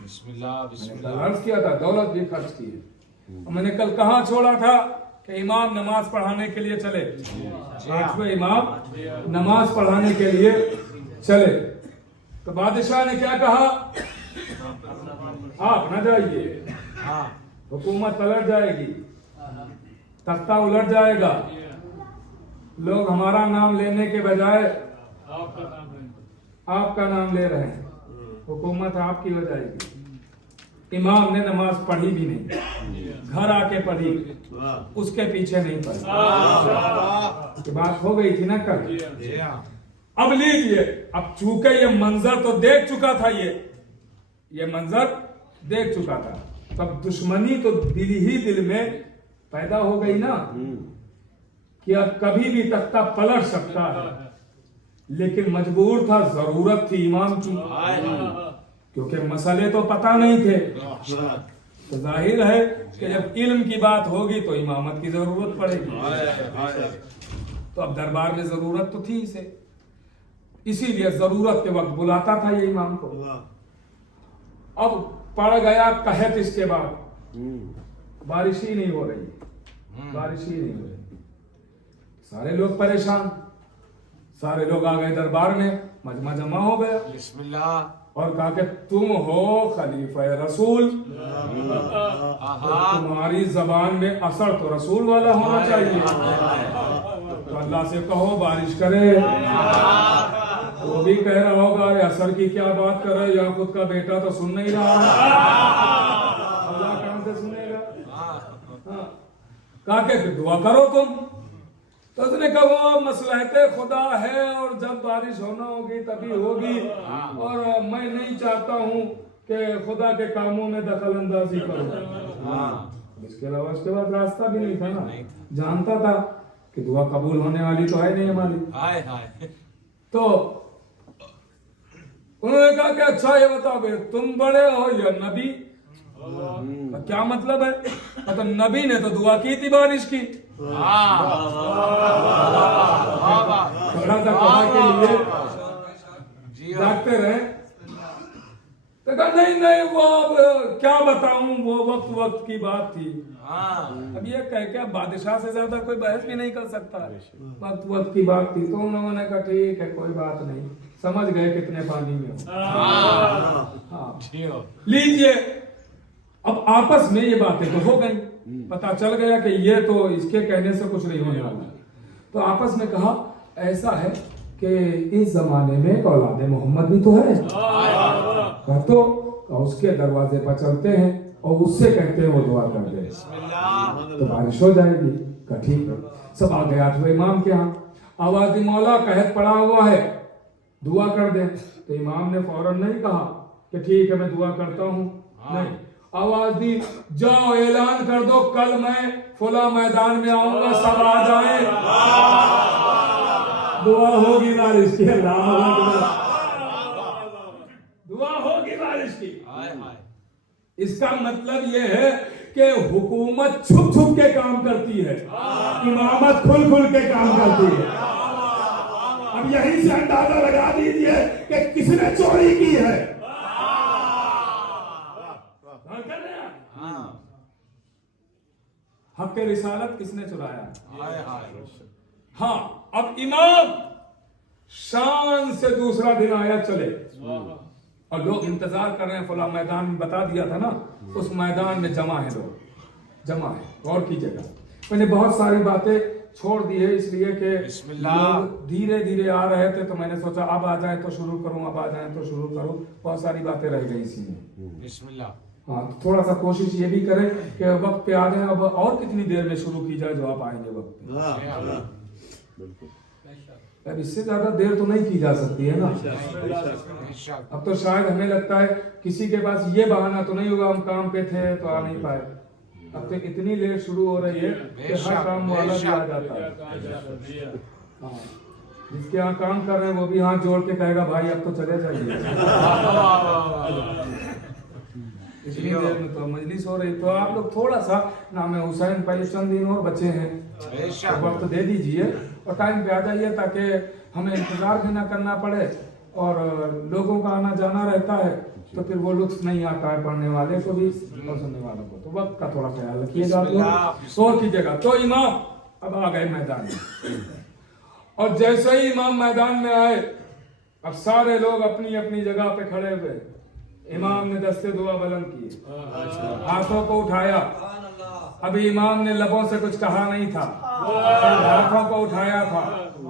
بسم اللہ بسم میں نے اللہ. عرض کیا تھا دولت بھی خرچ کی ہے. میں نے کل کہاں چھوڑا تھا کہ امام نماز پڑھانے کے لیے چلے. 8ویں امام نماز پڑھانے کے لیے چلے تو بادشاہ نے کیا کہا؟ آپ نہ جائیے، حکومت پلٹ جائے گی، تختہ الٹ جائے گا، لوگ ہمارا نام لینے کے بجائے آپ کا نام لے رہے ہیں، حکومت آپ کی ہو جائے گی. امام نے نماز پڑھی بھی نہیں، گھر آ کے پڑھی، اس کے پیچھے نہیں پڑھی. بات ہو گئی تھی نا کل. اب لیجیے، اب چونکہ یہ منظر تو دیکھ چکا تھا، یہ منظر دیکھ چکا تھا، تب دشمنی تو دل ہی دل میں پیدا ہو گئی نا کہ اب کبھی بھی تختہ پلٹ سکتا ہے. لیکن مجبور تھا، ضرورت تھی امام کی، کیونکہ مسئلے تو پتہ نہیں تھے. تو ظاہر ہے کہ جب علم کی بات ہوگی تو امامت کی ضرورت پڑے گی. تو اب دربار میں ضرورت تو تھی اسے، اسی لیے ضرورت کے وقت بلاتا تھا یہ امام کو. اب پڑ گیا قحط، اس کے بعد بارش ہی نہیں ہو رہی، بارش ہی نہیں ہو رہی. سارے لوگ پریشان، سارے لوگ آ گئے دربار میں، مجمع جمع ہو گیا. بسم اللہ. اور کہا کہ تم ہو خلیفہ رسول، تمہاری زبان میں اثر تو رسول والا ہونا چاہیے، تو اللہ سے کہو بارش کرے۔ وہ بھی کہہ رہا ہوگا اثر کی کیا بات کر رہے، یا خود کا بیٹا تو سن نہیں رہا، اللہ کہاں سے سنے گا؟ کہا کہ دعا کرو تم، تو اس نے کہا وہ مصلحت خدا ہے اور جب بارش ہونا ہوگی تبھی ہوگی، اور میں نہیں چاہتا ہوں کہ خدا کے کاموں میں دخل اندازی کروں۔ اس کے علاوہ اس کے بعد راستہ بھی نہیں تھا نا، جانتا تھا کہ دعا قبول ہونے والی تو ہے نہیں ہماری۔ تو انہوں نے کہا کہ اچھا یہ بتاؤ تم بڑے ہو یا نبی؟ کیا مطلب ہے؟ تو نبی نے تو دعا کی تھی بارش کی، تھوڑا سا خدا کے لیے ڈاکٹر ہیں، تو کہا نہیں وہ اب کیا بتاؤں، وہ وقت کی بات تھی۔ اب یہ کہہ کے بادشاہ سے زیادہ کوئی بحث بھی نہیں کر سکتا، وقت کی بات تھی، تو انہوں نے کہا ٹھیک ہے کوئی بات نہیں، سمجھ گئے کتنے پانی میں ہو۔ لیجئے اب آپس میں یہ باتیں تو ہو گئی، پتا چل گیا کہ یہ تو اس کے کہنے سے کچھ نہیں ہونے والا، تو آپس میں کہا ایسا ہے کہ اس زمانے میں ایک اولاد محمد بھی تو ہے، تو اس کے دروازے پر چلتے ہیں اور اس سے کہتے ہیں وہ دعا کر دے تو بارش ہو جائے گی۔ کہا ٹھیک ہے، سب آ گئے 8ویں امام کے ہاں، آواز دی مولا قحط پڑا ہوا ہے دعا کر دیں، تو امام نے فوراً نہیں کہا کہ ٹھیک ہے میں دعا کرتا ہوں، نہیں، آواز دی جاؤ اعلان کر دو کل میں فلاں میدان میں آؤں گا، سب آ جائیں، دعا ہوگی بارش کی، اللہ اکبر، دعا ہوگی بارش کی۔ اس کا مطلب یہ ہے کہ حکومت چھپ چھپ کے کام کرتی ہے، امامت کھل کھل کے کام کرتی ہے۔ اب یہیں سے اندازہ لگا دیجئے کہ کس نے چوری کی ہے، حق رسالت کس نے چرایا؟ ہاں اب امام شان سے دوسرا دن آیا چلے، اور لوگ انتظار کر رہے ہیں، فلاں میدان میں بتا دیا تھا نا، اس میدان میں جمع ہے، لوگ جمع ہے، غور کیجیے گا۔ میں نے بہت ساری باتیں چھوڑ دی ہے اس لیے کہ لوگ دھیرے دھیرے آ رہے تھے، تو میں نے سوچا اب آ جائیں تو شروع کروں، اب آ جائیں تو شروع کروں، بہت ساری باتیں رہ گئی اسی میں۔ بسم اللہ۔ ہاں تھوڑا سا کوشش یہ بھی کریں کہ وقت پہ آ جائیں، اب اور کتنی دیر میں شروع کی جائے جو آپ آئیں گے وقت پہ، اب اس سے زیادہ دیر تو نہیں کی جا سکتی ہے نا۔ اب تو شاید ہمیں لگتا ہے کسی کے پاس یہ بہانہ تو نہیں ہوگا ہم کام پہ تھے تو آ نہیں پائے، اب تو اتنی لیٹ شروع ہو رہی ہے کہ ہر کام والا بھی آ جاتا ہے، جس کے ہاں کام کر رہے ہیں وہ بھی ہاتھ جوڑ کے کہے گا بھائی اب تو چلے جائیے، اتنی دیر میں تو مجلس ہو رہی، تو آپ لوگ تھوڑا سا نام حسین بھائی چند دن اور بچے ہیں، وقت دے دیجئے اور ٹائم پہ آ جائیے تاکہ ہمیں انتظار بھی نہ کرنا پڑے، اور لوگوں کا آنا جانا رہتا ہے تو پھر وہ لطف نہیں آتا ہے پڑھنے والے کو بھی اور سننے والوں کو، تو وقت کا تھوڑا خیال رکھیے گا، غور کیجیے گا۔ تو امام اب آ گئے میدان میں، اور جیسے ہی امام میدان میں آئے اب سارے لوگ اپنی اپنی جگہ پہ کھڑے ہوئے، امام نے دستے دعا بلند کیے، ہاتھوں کو اٹھایا، ابھی امام نے لبوں سے کچھ کہا نہیں تھا، ہاتھوں کو اٹھایا تھا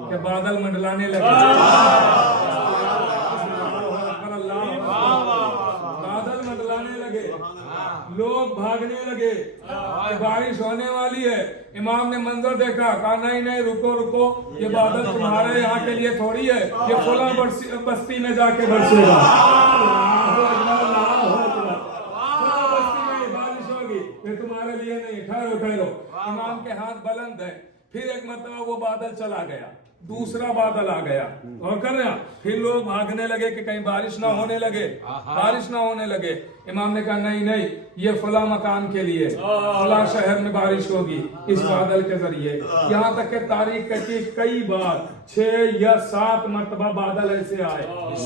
کہ بادل منڈلانے لگے، بادل منڈلانے لگے، لوگ بھاگنے لگے، بارش ہونے والی ہے۔ امام نے منظر دیکھا، کہا نہیں نہیں رکو رکو، یہ بادل تمہارے یہاں کے لیے تھوڑی ہے، یہ فلاں بستی میں جا کے برسے گا، بارش ہوگی، یہ تمہارے لیے نہیں، ٹھہرو ٹھہرو۔ امام کے ہاتھ بلند ہے، پھر ایک مرتبہ وہ بادل چلا گیا، دوسرا بادل آ گیا، اور کر رہے ہیں پھر لوگ بھاگنے لگے کہ کہیں بارش نہ ہونے لگے، بارش نہ ہونے لگے۔ امام نے کہا نہیں نہیں، یہ فلاں مکان کے لیے فلاں شہر میں بارش ہوگی اس بادل کے ذریعے، یہاں تک کہ تاریخ کی کئی بار 6 یا 7 مرتبہ بادل ایسے آئے۔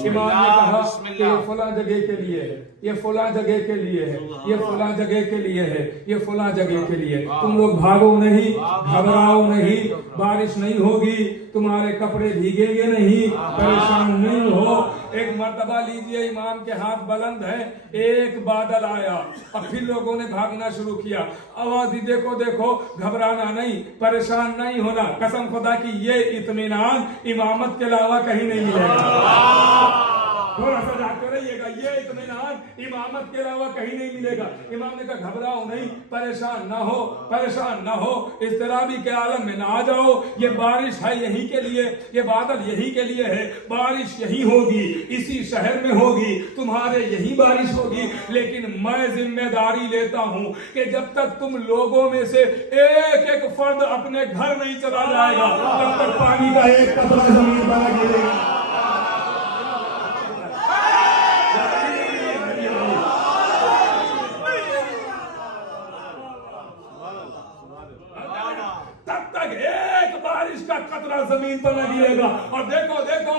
امام نے کہا کہ یہ فلاں جگہ کے لیے ہے، یہ فلاں جگہ کے لیے ہے، یہ فلاں جگہ کے لیے ہے، یہ فلاں جگہ کے لیے، تم لوگ بھاگو نہیں، گھبراؤ نہیں، بارش نہیں ہوگی تو तुम्हारे कपड़े भीगेंगे नहीं, परेशान नहीं हो। एक मर्तबा लीजिए, इमाम के हाथ बुलंद है, एक बादल आया, अब फिर लोगों ने भागना शुरू किया, आवाज दी देखो देखो, घबराना नहीं, परेशान नहीं होना, कसम खुदा की ये इत्मीनान इमामत के अलावा कहीं नहीं मिलेगा। थोड़ा सा जागते रहिएगा, ये इत्मीनान इमामत के अलावा कहीं नहीं मिलेगा। इमाम ने कहा घबराओ नहीं, परेशान ना हो, परेशान ना हो, इज़्तिराबी के आलम में ना आ जाओ, ये बारिश है यहीं के लिए, ये बादल यहीं के लिए है, बारिश यहीं होगी, इसी शहर में होगी, तुम्हारे यहीं बारिश होगी, लेकिन मैं जिम्मेदारी लेता हूं कि जब तक तुम लोगों में से एक एक फर्द अपने घर नहीं चला जाएगा, तब तक पानी का एक कतरा जमीन पर न गिरेगा। का कतरा जमीन पर न गिरेगा। और देखो देखो,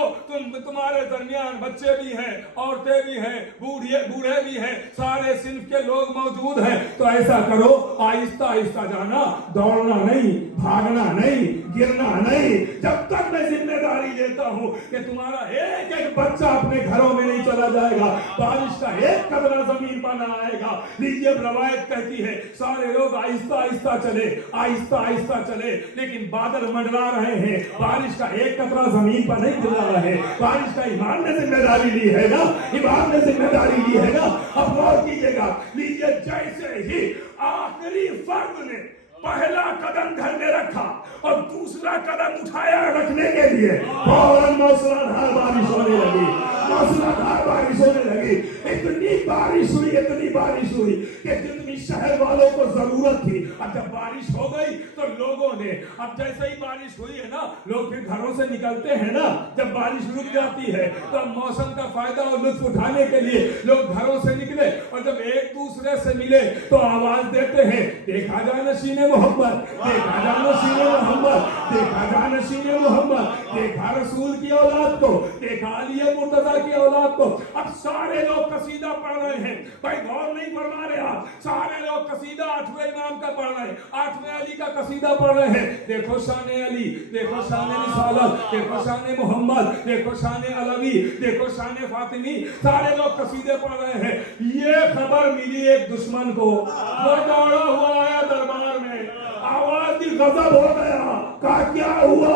तुम्हारे दरमियान बच्चे भी हैं, औरतें भी हैं, बूढ़े भी हैं, सारे सिंफ के लोग मौजूद हैं। तो ऐसा करो, आहिस्ता आहिस्ता जाना, दौड़ना नहीं, भागना नहीं, गिरना नहीं, जब तक मैं जिम्मेदारी लेता हूं कि तुम्हारा एक एक बच्चा अपने घरों में नहीं चला जाएगा, बारिश का एक कतरा जमीन पर न आएगा। लीजिए, रवायत कहती है सारे लोग आहिस्ता आहिस्ता चले, आहिस्ता आहिस्ता चले, लेकिन बादल मंडरा रहे हैं, बारिश का एक कतरा जमीन पर नहीं गिर रहा है। बारिश का इमाम ने जिम्मेदारी ली है ना, इमाम ने जिम्मेदारी ली है ना। अब गौर कीजिएगा, लीजिए, जैसे ही आखिरी फर्द ने पहला कदम घर में रखा और दूसरा कदम उठाया रखने के लिए, फौरन मूसलाधार बारिश होने लगी, मूसलाधार बारिश होने लगी। इतनी बारिश हुई, इतनी बारिश हुई कि जितनी शहर वालों को जरूरत थी। अब जब बारिश हो गई तो लोगों ने, अब जैसे ही बारिश हुई है ना, लोग फिर घरों से निकलते हैं ना, जब बारिश रुक जाती है तो मौसम का फायदा और लुत्फ उठाने के लिए लोग घरों से निकले, और जब एक दूसरे से मिले तो आवाज देते हैं, देखा जा नशीने मोहम्मद, देखा जा नशीने मोहम्मद, देखा जा नशीने मोहम्मद, देखा रसूल की औलाद को, देखा अली मुर्तजा की औलाद को। अब सारे लोग कसीदा पढ़ रहे हैं, भाई गौर नहीं फरमा रहे आप, सारे लोग कसीदा 8वें इमाम का पढ़ रहे हैं, 8वें अली का कसीदा पढ़ रहे हैं। देखो शान अली, देखो शान रिसालत, देखो शान मोहम्मद, देखो शान अलवी, देखो शान फातिमी, सारे लोग कसीदे पढ़ रहे हैं। ये खबर मिली एक दुश्मन को, वो दौड़ा हुआ आया दरबार में, आवाज दी, गजब हो गया, कहा क्या हुआ,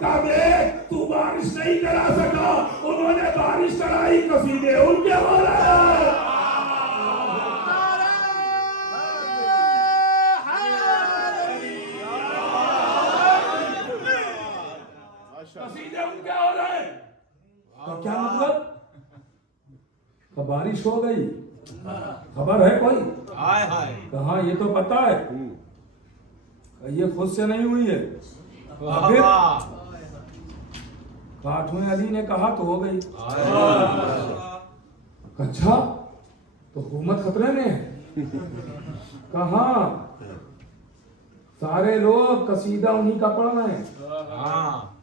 कहा देख तू बारिश नहीं करा सका, उन्होंने बारिश कराई, कसीदे उनके हो रहे हैं। कसीदे उनके हो रहे हैं। तो क्या मतलब, तो बारिश हो गई, खबर है कोई? हाय हाय, कहा ये तो पता है, ये खुद से नहीं हुई है। आठवें अली ने कहा तो हो गई। अच्छा, तो हुकूमत खतरे में है। कहा सारे लोग कसीदा उन्हीं का पढ़ रहे हैं,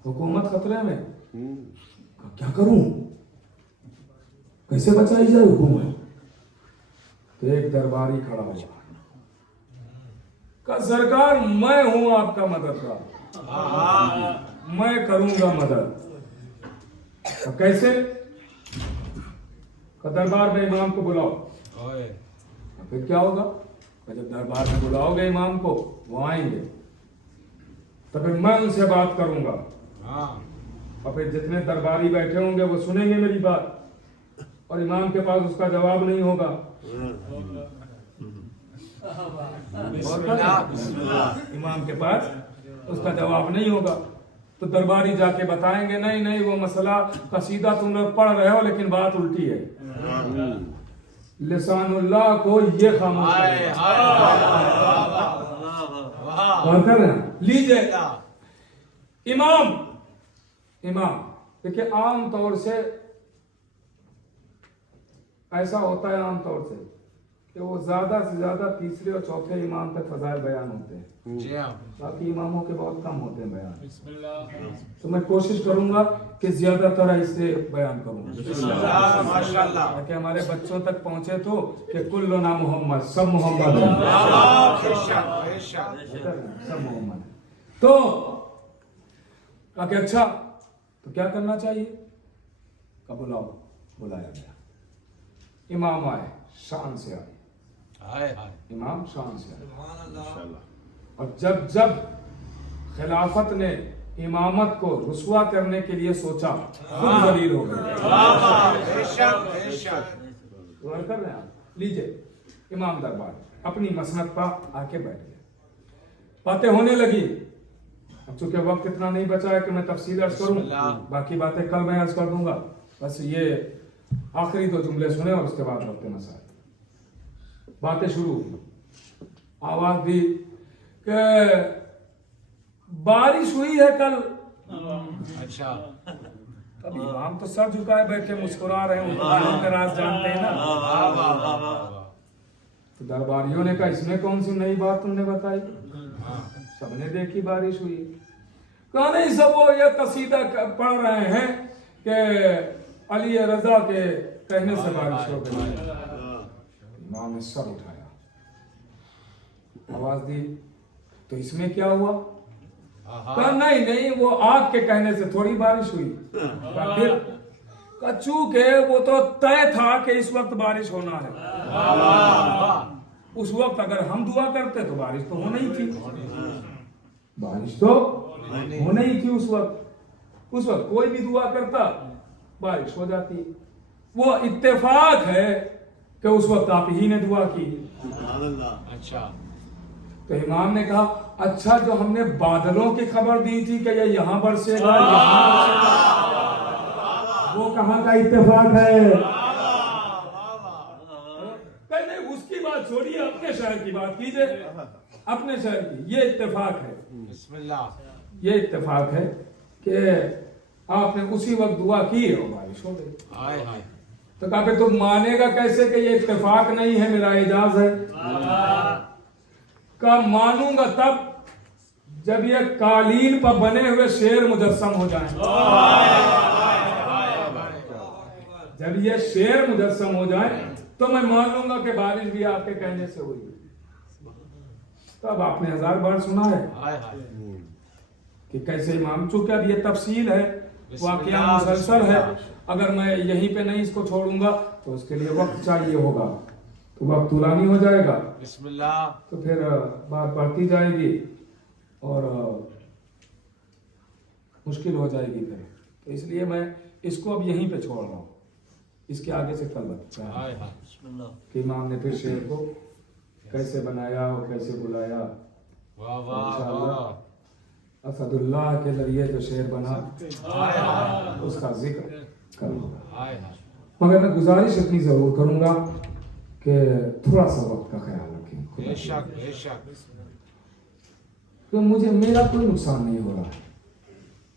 हुकूमत खतरे में। क्या करूं, कैसे बचाई जाए हुकूमत? तो एक दरबारी खड़ा हुआ, कहा सरकार मैं हूं आपका मददगार, मैं करूंगा मदद। तो कैसे? दरबार में इमाम को बुलाओ। फिर क्या होगा? जब दरबार में बुलाओगे इमाम को, वो आएंगे, तो फिर मैं उनसे बात करूंगा, और फिर जितने दरबारी बैठे होंगे वो सुनेंगे मेरी बात, और इमाम के पास उसका जवाब नहीं होगा। इमाम के पास उसका जवाब नहीं होगा, तो दरबारी जाके बताएंगे नहीं नहीं वो मसला कसीदा तुम लोग पढ़ रहे हो लेकिन बात उल्टी है। लिसानुल्लाह को ये खामोश कर रहे हैं। लीजिए इमाम देखिए, आम तौर से ऐसा होता है, आम तौर से कि वो ज्यादा से ज्यादा तीसरे और चौथे इमाम तक फजाइल बयान होते हैं, बाकी इमामों के बहुत कम होते हैं बयान। तो मैं कोशिश करूंगा कि ज्यादातर इससे बयान करूंगा ताकि हमारे बच्चों तक पहुंचे तो कि कुल्लु ना मोहम्मद, सब मोहम्मद है, सब मोहम्मद। तो کہا کہ اچھا تو کیا کرنا چاہیے؟ کہا بلاؤ. بلایا گیا. امام آئے, شان سے آئے, ہائے ہائے امام شان سے آئے. اور جب خلافت نے امامت کو رسوا کرنے کے لیے سوچا خود ذلیل ہو گئے. بے شک بے شک. غور کر رہے ہیں آپ. لیجئے امام دربار اپنی مسند پر آ کے بیٹھ گئے. باتیں ہونے لگی. اب چونکہ وقت اتنا نہیں بچا ہے کہ میں تفصیل عرض کروں, باقی باتیں کل میں عرض کر دوں گا. بس یہ آخری 2 جملے سنے اور اس کے بعد وقت مسائل. باتیں شروع ہوئی. آواز دی کہ بارش ہوئی ہے کل. اچھا. اب امام تو سر جھکائے بیٹھے مسکرا رہے ہیں, دلوں کے راز جانتے ہیں نا. واہ واہ واہ واہ. تو درباریوں نے کہا اس میں کون سی نئی بات تم نے بتائی؟ سب نے دیکھی بارش ہوئی. کہا نہیں سب وہ یہ قصیدہ پڑھ رہے ہیں کہ علی رضا کے کہنے سے بارش ہو گئی. امام نے سر اٹھایا, آواز دی تو اس میں کیا ہوا؟ کہا نہیں وہ آپ کے کہنے سے تھوڑی بارش ہوئی. پھر چونکہ وہ تو طے تھا کہ اس وقت بارش ہونا ہے. اس وقت اگر ہم دعا کرتے تو بارش تو ہونا ہی تھی. بارش تو ہونا ہی تھی اس وقت کوئی بھی دعا کرتا بارش ہو جاتی. وہ اتفاق ہے کہ اس وقت آپ ہی نے دعا کی. اچھا. تو امام نے کہا اچھا جو ہم نے بادلوں کی خبر دی تھی کہ یہ یہاں برسے گا وہ کہاں کا اتفاق ہے؟ نہیں اس کی بات چھوڑیے, اپنے شہر کی بات کیجئے. اپنے شہر کی یہ اتفاق ہے. بسم اللہ. یہ اتفاق ہے کہ آپ نے اسی وقت دعا کی اور بارش ہو گئی. ہائے ہائے. تو کہا کہ تم مانے گا کیسے کہ یہ اتفاق نہیں ہے, میرا اعجاز ہے. کہا مانوں گا تب جب یہ قالین پر بنے ہوئے شیر مجسم ہو جائیں. جب یہ شیر مجسم ہو جائیں تو میں مان لوں گا کہ بارش بھی آپ کے کہنے سے ہوئی. تو اب آپ نے 1000 بار سنا ہے کہ کیسے امام, چونکہ اب یہ تفصیل ہے, واقعہ مسلسل ہے. اگر میں یہیں پہ نہیں اس کو چھوڑوں گا تو اس کے لیے وقت چاہیے ہوگا, تو وقت طولانی ہو جائے گا. بسم اللہ. تو پھر بات بڑھتی جائے گی اور مشکل ہو جائے گی پھر. تو اس لیے میں اس کو اب یہیں پہ چھوڑ رہا ہوں. اس کے آگے سے کل بتا کہ امام نے پھر شعر کو کیسے بنایا اور کیسے بلایا. اسد اللہ کے ذریعے جو شعر بنا اس کا ذکر کروں گا. مگر میں گزارش اتنی ضرور کروں گا کہ تھوڑا سا وقت کا خیال رکھیں. بے شک بے شک. کہ میرا کوئی نقصان نہیں ہو رہا ہے.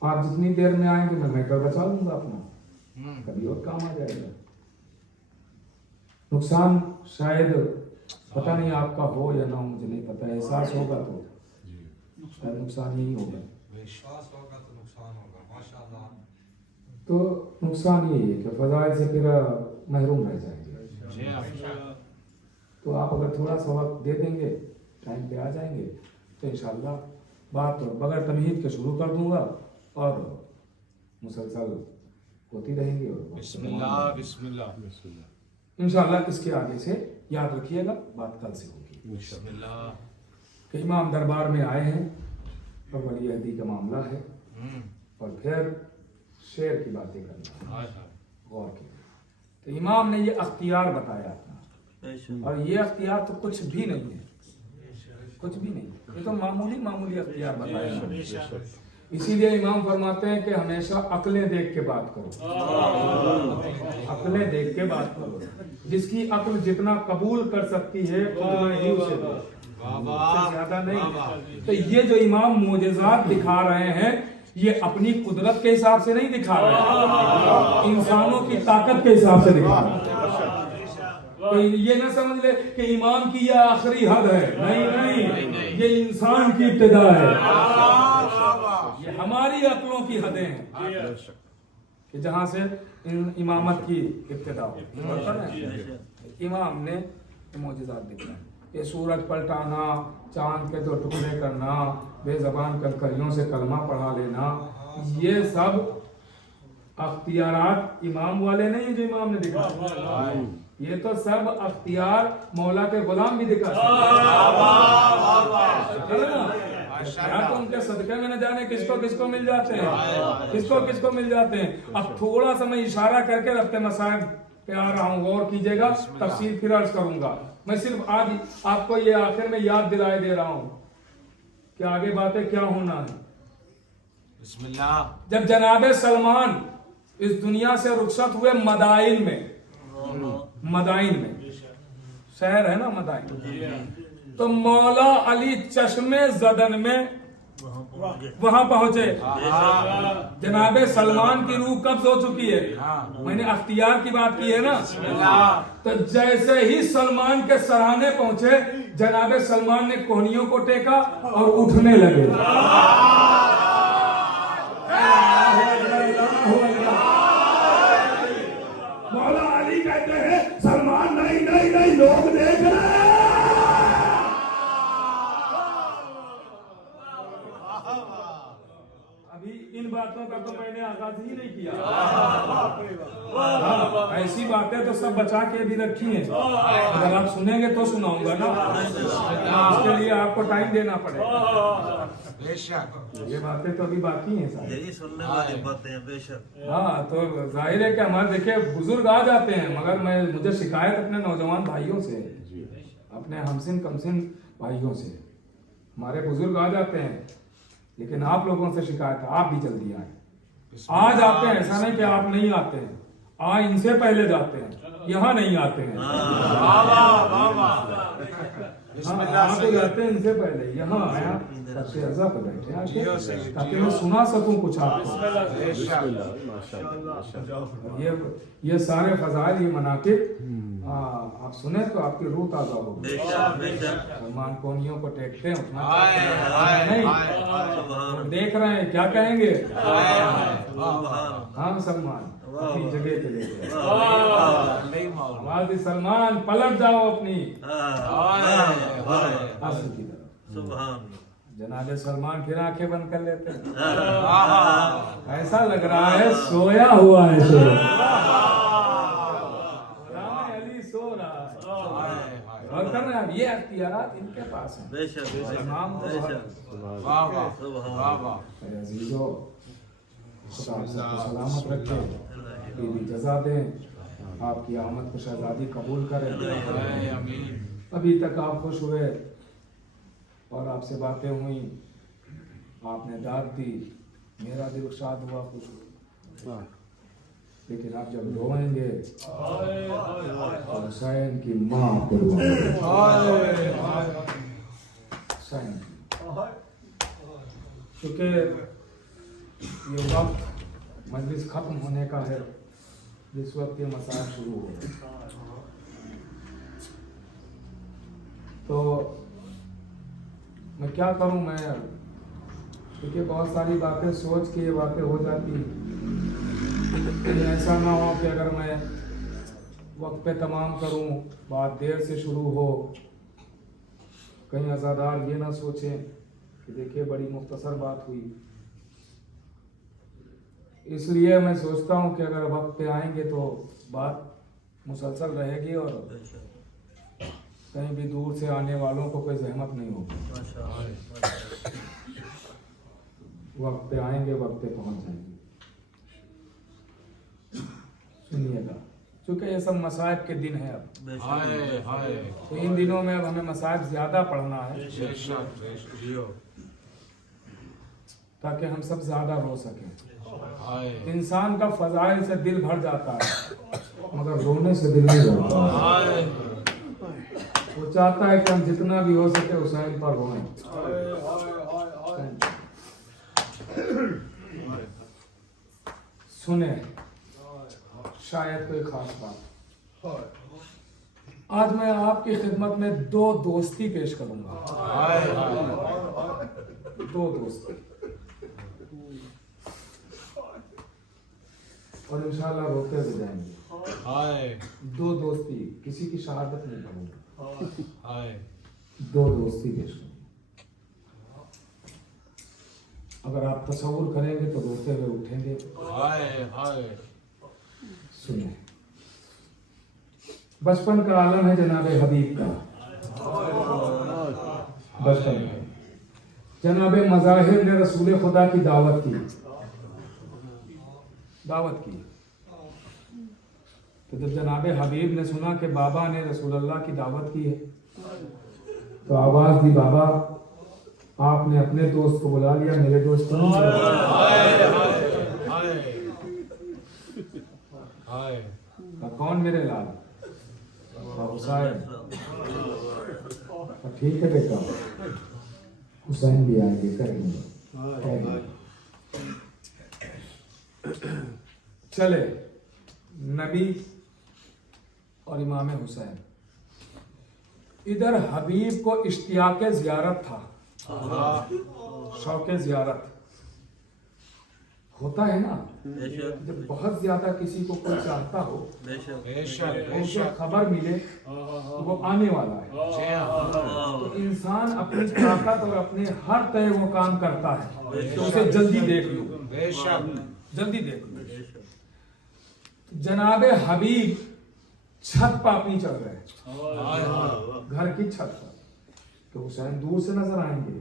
آپ جتنی دیر میں آئیں گے میں میٹر بچا لوں گا اپنا, کبھی اور کام آ جائے گا. نقصان شاید پتہ نہیں آپ کا ہو یا نہ ہو, مجھے نہیں پتا. احساس ہوگا تو شاید نقصان ہی ہوگا. تو نقصان یہی ہے کہ فضائل سے پھر محروم رہ جائیں گے. تو آپ اگر تھوڑا سا وقت دے دیں گے, ٹائم پہ آ جائیں گے, تو انشاءاللہ بات بغیر تمہید کے شروع کر دوں گا اور مسلسل ہوتی رہیں گی. اور بسم اللہ بسم اللہ. انشاءاللہ اس کے آگے سے یاد رکھیے گا, بات کل سے ہوگی. بسم اللہ. کہ امام دربار میں آئے ہیں اور ولی عہدی کا معاملہ ہے, اور پھر شعر کی باتیں کرنا, غور کی. تو امام نے یہ اختیار بتایا اپنا, اور یہ اختیار تو کچھ بھی نہیں ہے, کچھ بھی نہیں. یہ تو معمولی اختیار بتایا. اسی لیے امام فرماتے ہیں کہ ہمیشہ عقلیں دیکھ کے بات کرو. عقلیں دیکھ کے بات کرو. جس کی عقل جتنا قبول کر سکتی ہے اتنا ہی اسے دو, زیادہ نہیں. تو یہ جو امام معجزات دکھا رہے ہیں یہ اپنی قدرت کے حساب سے نہیں دکھا رہے ہیں, انسانوں کی طاقت کے حساب سے دکھا رہے ہیں. تو یہ نہ سمجھ لے کہ امام کی یہ آخری حد ہے, نہیں, یہ انسان کی ابتدا ہے. یہ ہماری عقلوں کی حدیں ہیں کہ جہاں سے امامت کی ابتدا ہو. امام نے معجزات دکھائے. ये सूरज पलटाना, चांद के 2 टुकड़े करना, बेजबान कलकलियों से कलमा पढ़ा लेना, ये सब अख्तियारात इमाम वाले नहीं जो इमाम ने दिखा, ये तो सब अख्तियार मौला के गुलाम भी दिखा या तो उनके सदके में न जाने किसको किसको मिल जाते हैं, किसको किसको मिल जाते हैं। अब थोड़ा सा मैं इशारा करके रखते मसाइब पे आ रहा हूँ, गौर कीजिएगा, तफसील फिर अर्ज करूंगा। मैं सिर्फ आज आपको ये आखिर में याद दिलाए दे रहा हूँ कि आगे बातें क्या होना है। बिस्मिल्लाह। जब जनाबे सलमान इस दुनिया से रुखसत हुए मदाइन में, मदाइन में शहर है ना मदाइन, तो मौला अली चश्मे जदन में वहां पहुंचे। जनाबे सलमान की रूह कब्ज हो चुकी है, मैंने अख्तियार की बात की है ना। तो जैसे ही सलमान के सराहने पहुंचे, जनाबे सलमान ने कोहनियों को टेका और उठने लगे। मौला अली कहते हैं सलमान नहीं नहीं नहीं, लोग देख रहे हैं। अभी इन बातों का तो मैंने आगाज ही नहीं किया। ऐसी बातें तो सब बचा के भी रखी हैं, अगर आप सुनेंगे तो सुनाऊंगा ना, इसके लिए आपको टाइम देना पड़ेगा। बेशक ये बातें तो अभी बाकी हैं सारी। यही सुनने वाली बातें हैं बेशक। हाँ, तो जाहिर है कि हमारे देखिए बुजुर्ग आ जाते हैं, मगर मुझे शिकायत अपने नौजवान भाइयों से, अपने हमसिन कमसिन भाइयों से, हमारे बुजुर्ग आ जाते हैं, लेकिन आप लोगों से शिकायत है आप भी जल्दी आए। आज आते हैं, ऐसा नहीं कि आप नहीं आते हैं, आज इनसे पहले जाते हैं, यहाँ नहीं आते हैं। आप तो जाते हैं इनसे पहले, यहाँ आया सबसे अज़ा पे बैठे आके, ताकि मैं सुना सकूं कुछ आपको। ये सारे फजाइल, ये मनाकिब आप सुने तो आपकी रूह ताज़ा होगी। सलमान कोनियों को टेकते हैं, उठना नहीं, देख रहे हैं क्या कहेंगे। हाँ सलमान अपनी जगह पे ले गए, सलमान पलट जाओ अपनी असल की तरफ। जनाबे सलमान फिर आंखें बंद कर लेते हैं, ऐसा लग रहा है सोया हुआ है, अली सो रहा है और कर रहे हैं। ये अख्तियारात इनके पास हैं। इमाम अजीजों, खुदा आप सबको सलामत रखे, दीदी जज़ा दें, आपकी आमद को शहजादी कबूल करें। अभी तक आप खुश हुए और आपसे बातें हुई, आपने दाद दी, मेरा दिल शाद हुआ, खुश हुआ। लेकिन आप जब रोएंगे तो हुसैन की माँ हुसैन, क्योंकि ये वक्त मजलिस खत्म होने का है, जिस वक्त ये मसाइल शुरू हो गए। तो मैं क्या करूं, मैं क्योंकि बहुत सारी बातें सोच के ये बातें हो जाती, ऐसा ना हो कि अगर मैं वक्त पे तमाम करूं, बात देर से शुरू हो, कहीं अज़ादार ये ना सोचें कि देखिए बड़ी मुख्तसर बात हुई। इसलिए मैं सोचता हूं कि अगर वक्त पे आएंगे तो बात मुसलसल रहेगी और कहीं भी दूर से आने वालों को कोई जहमत नहीं होगी। वक्त पे आएंगे, वक्त पे पहुंच जाएंगे। सुनिएगा, क्योंकि ये सब मसाइब के दिन है अब, तो इन दिनों में अब हमें मसाइब ज्यादा पढ़ना है, ताकि हम सब ज्यादा रो सकें। इंसान का फजाइल से दिल भर जाता है, मगर रोने से दिल नहीं भरता। वो चाहता है कि हम जितना भी हो सके हुसैन पर रोएं। सुने, शायद कोई खास बात। आज मैं आपकी खिदमत में 2 दोस्ती पेश करूंगा, 2 दोस्ती, और इंशाल्लाह रोते भी जाएंगे। 2 दोस्ती, किसी की शहादत नहीं करूंगा। دو دوستی پیش کریں. اگر آپ تصور کریں گے تو روتے ہوئے اٹھیں گے. ہائے ہائے سنیں، بچپن کا عالم ہے جناب حبیب کا. بچپن میں جناب مظاہر نے رسول خدا کی دعوت کی. تو جب جناب حبیب نے سنا کہ بابا نے رسول اللہ کی دعوت کی ہے تو آواز دی، بابا آپ نے اپنے دوست کو بلا لیا، میرے دوست کو نہیں بلایا. کون میرے لال؟ حسین. ٹھیک ہے بیٹا، حسین بھی آئیں گے، کریں گے. چلے نبی اور امام حسین. ادھر حبیب کو اشتیاق زیارت تھا، شوق زیارت ہوتا ہے نا. جب بہت زیادہ کسی کو کوئی چاہتا ہو، اسے خبر ملے وہ آنے والا ہے، تو انسان اپنی طاقت اور اپنے ہر طرح وہ کام کرتا ہے کہ اسے جلدی دیکھ لو، جلدی دیکھ لو. جناب حبیب چھت پہ اپنی چل رہے ہیں، گھر کی چھت پر، کہ حسین دور سے نظر آئیں گے،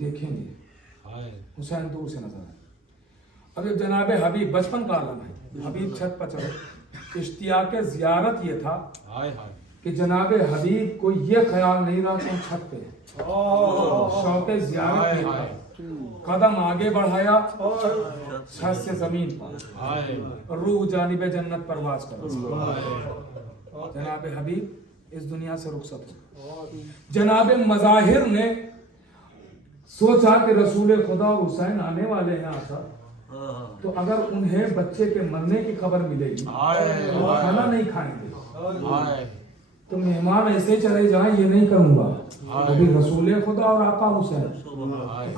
دیکھیں گے حسین دور سے نظر آئیں. اب جناب حبیب بچپن کا عالم ہے، حبیب چھت پر چلے. اشتیاق زیارت یہ تھا کہ جناب حبیب کو یہ خیال نہیں رہا کہ ہم چھت پہ ہیں. شوق زیارت یہ تھا. قدم آگے بڑھایا، چھت سے زمین پر، روح جانب جنت پرواز کر. جناب حبیب اس دنیا سے رخصت ہو. جناب مظاہر نے سوچا کہ رسول خدا اور حسین آنے والے ہیں آقا، تو اگر انہیں بچے کے مرنے کی خبر ملے گی تو وہ کھانا نہیں کھائیں گے، تو مہمان ایسے چلے جائیں، یہ نہیں کروں گا. ابھی رسول خدا اور آقا حسین، تو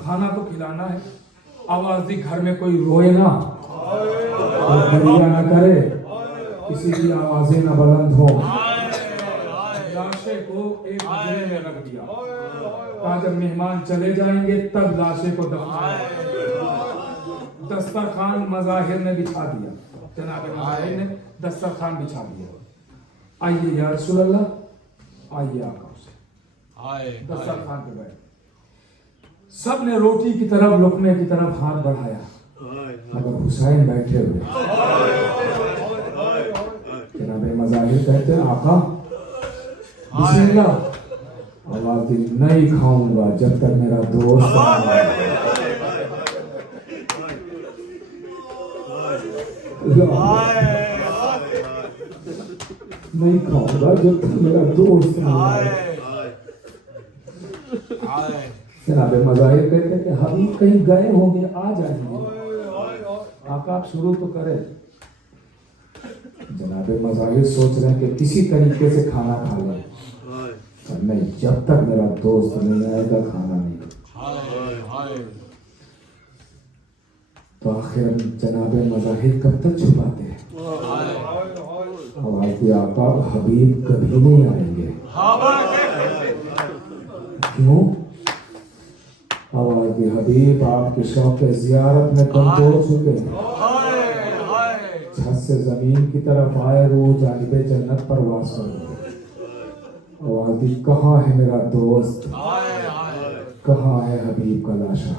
کھانا تو کھلانا ہے. آواز دی، گھر میں کوئی روئے نہ، دریا نہ کرے، کسی کی آوازیں نہ بلند ہو. لاشے کو ایک گھڑے میں رکھ دیا، کہا جب مہمان چلے جائیں گے تب لاشے کو دفنائیں. دسترخوان مظاہر نے بچھا دیا، جناب مظاہر نے دسترخوان بچھا دیا. آئیے یا رسول اللہ، آئیے آقا حسین. دسترخوان پہ بیٹھ، سب نے روٹی کی طرف، لقمے کی طرف ہاتھ بڑھایا، مگر حسین بیٹھے ہوئے. جناب مظاہر کہتے ہیں آقا بسم اللہ. آواز دی، نہیں کھاؤں گا جب تک میرا دوست نہیں کھاؤں گا جب تک میرا دوست جناب مظاہر کہتے کہ حبیب کہیں گئے ہوں گے، آ جائیں گے. آقا آپ شروع تو کریں. جناب مظاہر سوچ رہے ہیں کہ کسی طریقے سے کھانا کھا لیں، نہیں جب تک میرا دوست نہیں آئے گا کھانا نہیں. تو آخر جناب مظاہر کب تک چھپاتے ہیں. آواز دی، آقا حبیب کبھی نہیں آئیں گے. کیوں؟ آواز دی، حبیب آپ کے شوق زیارت میں کمزور چکے ہیں. چھت سے زمین کی طرف آئے، روح جانب جنت پرواز کر رہے. آواز دی، کہاں ہے میرا دوست، کہاں ہے حبیب کا لاشا.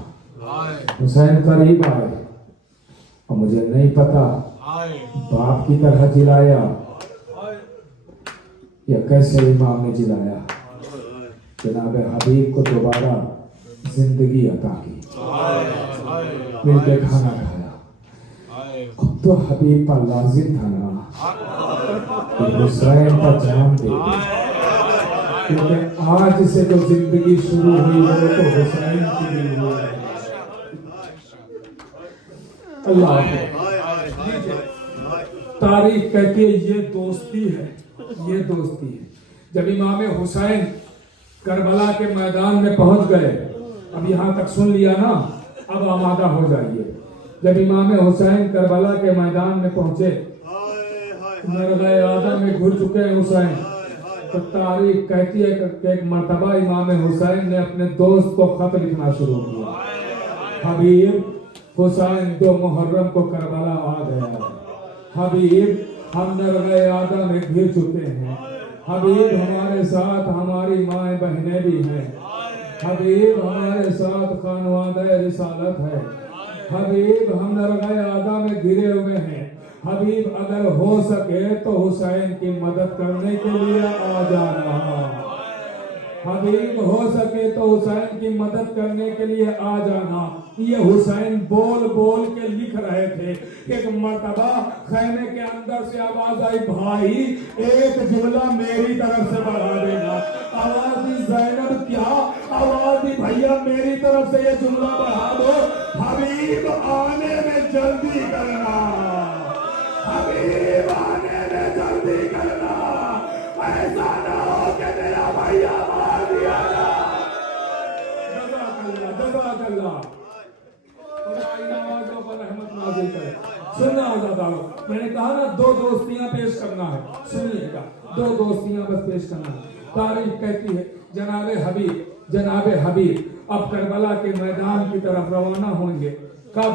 حسین قریب آئے اور مجھے نہیں پتا باپ کی طرح جلایا یا کیسے امام نے جلایا. جناب حبیب کو دوبارہ زندگی عطا کی، مل کے کھانا کھایا. اب تو حبیب پر لازم تھا نا کہ حسین پر جان دے، کیونکہ آج سے جو زندگی شروع ہوئی ہے تو حسین کی بھی ہوئی ہے. اللہ تاریخ کہتی ہے یہ دوستی ہے، یہ دوستی ہے. جب امام حسین کربلا کے میدان میں پہنچ گئے، اب یہاں تک سن لیا نا، اب آمادہ ہو جائیے. جب امام حسین کربلا کے میدان میں پہنچے، مرغہ آدم میں گھر چکے ہیں حسین، تو تاریخ کہتی ہے کہ ایک مرتبہ امام حسین نے اپنے دوست کو خط لکھنا شروع کیا، حبیب حسین 2 محرم کو کربلا آ گیا، حبیب ہم نرغہ آدم میں گر چکے ہیں، حبیب ہمارے ساتھ ہماری مائیں بہنیں بھی ہیں، حبیب ہمارے ساتھ خانوادہ رسالت ہے، حبیب ہم نرغہ آدم میں گرے ہوئے ہیں، حبیب اگر ہو سکے تو حسین کی مدد کرنے کے لیے آ جانا، حبیب ہو سکے تو حسین کی مدد کرنے کے لیے آ جانا۔ یہ حسین بول بول کے لکھ رہے تھے۔ ایک مرتبہ خیمے کے اندر سے آواز آئی، بھائی ایک جملہ میری طرف سے بڑھا دینا۔ آواز دی زینب، کیا؟ آواز دی بھیا میری طرف سے یہ جملہ بڑھا دو، حبیب آنے میں جلدی کرنا، حبیب آنے میں جلدی کرنا، ایسا نہ ہو کہ میرا بھیا مار دیا جائے۔ جزاک اللہ، جزاک اللہ، خدا ان نمازوں پر رحمت نازل کرے۔ سننا آزادارو، میں نے کہا نا 2 دوستیاں پیش کرنا ہے، سنیے گا 2 دوستیاں بس پیش کرنا ہے۔ تاریخ کہتی ہے جناب حبیب اب کربلا کے میدان کی طرف روانہ ہوں گے۔ کب؟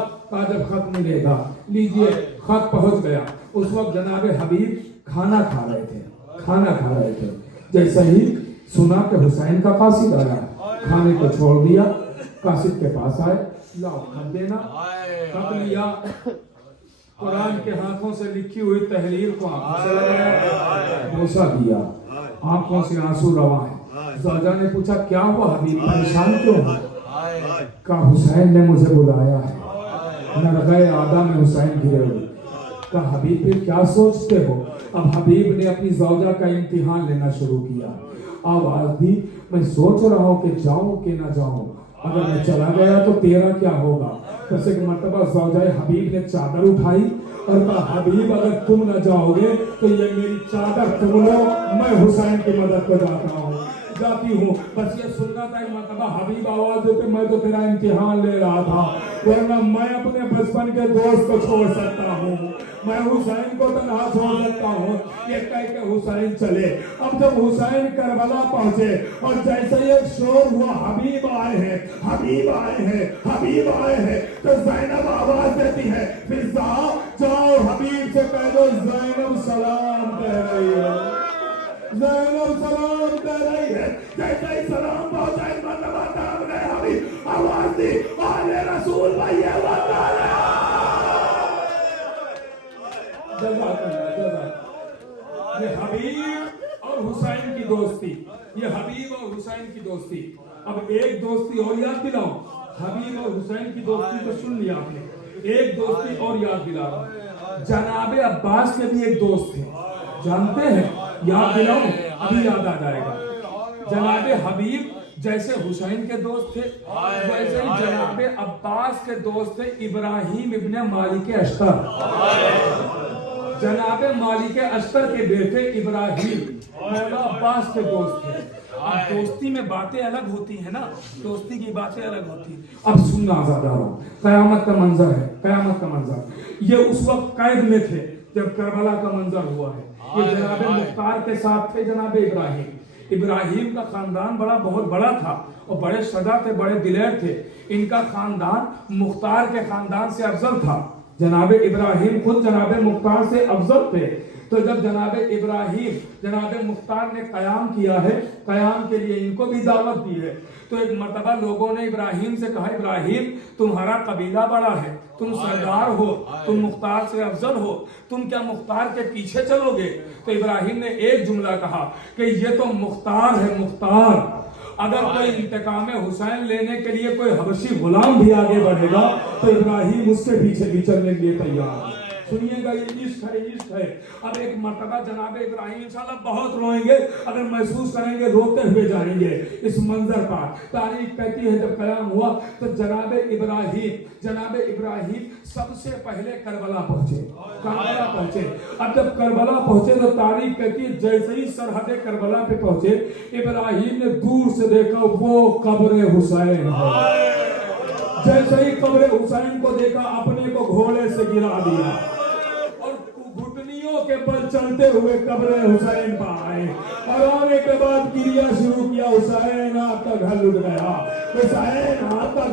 جب خط ملے گا۔ لیجئے خط پہنچ گیا۔ اس وقت جناب حبیب کھانا کھا رہے تھے، جیسے ہی سنا کہ حسین کا قاصد آیا، کھانے کو چھوڑ دیا، قاصد کے پاس آئے، لاؤ خط دینا۔ خط لیا، قرآن کے ہاتھوں سے لکھی ہوئی تحریر کو آنکھوں سے لگایا، بوسہ دیا، آنکھوں سے آنسو رواں ہیں۔ زوجہ نے پوچھا کیا ہوا حبیب، پریشان کیوں ہے؟ کہا حسین نے مجھے بلایا ہے، نرغہ آدم میں حسین گرے ہوئے۔ کہا حبیب پھر کیا سوچتے ہو؟ اب حبیب نے اپنی زوجہ کا امتحان لینا شروع کیا۔ آواز دی، میں سوچ رہا ہوں کہ جاؤں کہ نہ جاؤں، اگر میں چلا گیا تو تیرا کیا ہوگا؟ بس ایک مرتبہ زوجہ حبیب نے چادر اٹھائی اور کہا حبیب اگر تم نہ جاؤ گے تو یہ میری چادر تم لو، میں حسین کی مدد کو جاتی ہوں۔ بس یہ سننا تھا ایک مرتبہ حبیب آواز دیتے، میں تو تیرا امتحان لے رہا تھا، ورنہ میں اپنے بچپن کے دوست کو چھوڑ سکتا ہوں، میں حسین کو تنہا چھوڑ سکتا ہوں۔ یہ کہہ کے حسین چلے۔ اب جب حسین کربلا پہنچے اور جیسے یہ شور ہوا حبیب آئے ہیں، حبیب آئے ہیں، حبیب آئے ہیں، تو زینب آواز دیتی ہے فضا جاؤ حبیب سے کہہ دو زینب سلام کہہ رہی ہے، زینب سلام کہہ رہی ہے۔ جیسے ہی سلام پہنچا اس مرتبہ دام گئے حبیب، آواز دی آل رسول بھائی جزاک اللہ، جزاک۔ یہ حبیب اور حسین کی دوستی، یہ حبیب اور حسین کی دوستی۔ اب ایک دوستی اور یاد دلاؤں، حبیب اور حسین کی دوستی تو سن لیا آپ نے، ایک دوستی اور یاد دلا رہا ہوں۔ جناب عباس کے بھی ایک دوست تھے، جانتے ہیں؟ یاد دلاؤں، ابھی یاد آ جائے گا۔ جناب حبیب جیسے حسین کے دوست تھے، ویسے ہی جناب عباس کے دوست تھے ابراہیم ابن مالک اشتر۔ جناب مالک اشتر کے بیٹے ابراہیم مولا عباس کے دوست تھے۔ اب دوستی میں باتیں الگ ہوتی ہیں نا، دوستی کی باتیں الگ ہوتی ہیں۔ اب سننا آزاداروں، قیامت کا منظر ہے، قیامت کا منظر۔ یہ اس وقت قید میں تھے جب کربلا کا منظر ہوا ہے۔ یہ جناب مختار کے ساتھ تھے جناب ابراہیم کا خاندان بہت بڑا تھا اور بڑے شجاع تھے، بڑے دلیر تھے۔ ان کا خاندان مختار کے خاندان سے افضل تھا۔ جناب ابراہیم خود جناب مختار سے افضل تھے۔ تو جب جناب ابراہیم جناب مختار نے قیام کیا ہے، قیام کے لیے ان کو بھی دعوت دی ہے، تو ایک مرتبہ لوگوں نے ابراہیم سے کہا ابراہیم تمہارا قبیلہ بڑا ہے، تم سردار ہو، تم مختار سے افضل ہو، تم کیا مختار کے پیچھے چلو گے؟ تو ابراہیم نے ایک جملہ کہا کہ یہ تو مختار ہے، مختار، اگر کوئی انتقام حسین لینے کے لیے کوئی حبشی غلام بھی آگے بڑھے گا تو ابراہیم اس کے پیچھے بھی چلنے کے لیے تیار ہے۔ سنیے گا، یہ عشق ہے، عشق ہے۔ اب ایک مرتبہ جناب ابراہیم انشاءاللہ بہت روئیں گے، اگر محسوس کریں گے روتے ہوئے جائیں گے اس منظر پر۔ تاریخ کہتی ہے جب قیام ہوا تو جناب ابراہیم سب سے پہلے کربلا پہنچے۔ اب جب کربلا پہنچے تو تاریخ کہتی ہے جیسے ہی سرحد کربلا پہ پہنچے، ابراہیم نے دور سے دیکھا وہ قبر حسین ہے۔ جیسے ہی قبر حسین کو دیکھا اپنے کو گھوڑے سے گرا دیا اور گھٹنیوں کے بل चलते हुए कब्र हुसैन पर आए और आने के बाद क्रिया शुरू किया। हुसैन आपका घर लुट गया, हुसैन आपका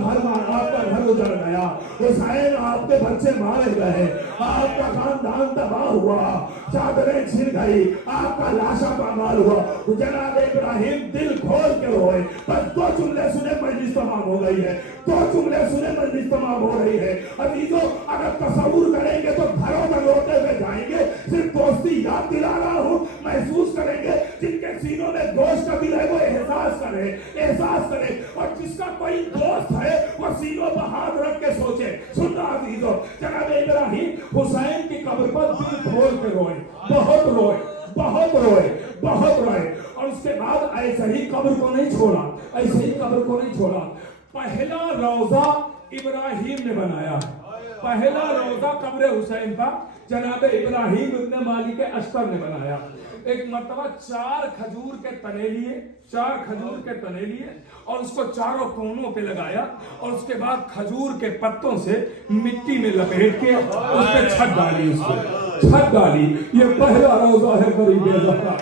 घर उजड़ गया, हुसैन आपके बच्चे मारे गए, आपका खानदान तबाह हुआ, चादरें छिल गई, आपका लाशा पामाल हुआ। जनाब इब्राहिम दिल खोल के रोए। बस दो जुमले सुने मजलिस तमाम हो गई है, दो जुमले सुने मजलिस तमाम हो रही है। अजीजों, अगर तसव्वुर करेंगे तो घरों में रोते हुए जाएंगे। सिर्फ दोस्ती याद दिला रहा हूँ, महसूस करेंगे। जिनके सीनों में गोश्त का दिल है वो एहसास करे और जिसका कोई दोस्त है वो सीनों पर हाथ रख के सोचे। सुनना अजीजों, जनाब इब्राहिम हुसैन की कब्र पर दिल खोल के रोए, बहुत रोए और उसके बाद ऐसे ही कब्र को नहीं छोड़ा। पहला रोजा इब्राहिम ने बनाया, पहला रोजा कब्र हुसैन का जनाब इब्राहिम इब्न मालिक अश्तर ने बनाया। एक मर्तबा 4 खजूर के तने लिए और उसको चारों कोनों पे लगाया और उसके बाद खजूर के पत्तों से मिट्टी में लपेट के उस पे छत डाली। ये पहला रोजा है गरीब ज़हरा,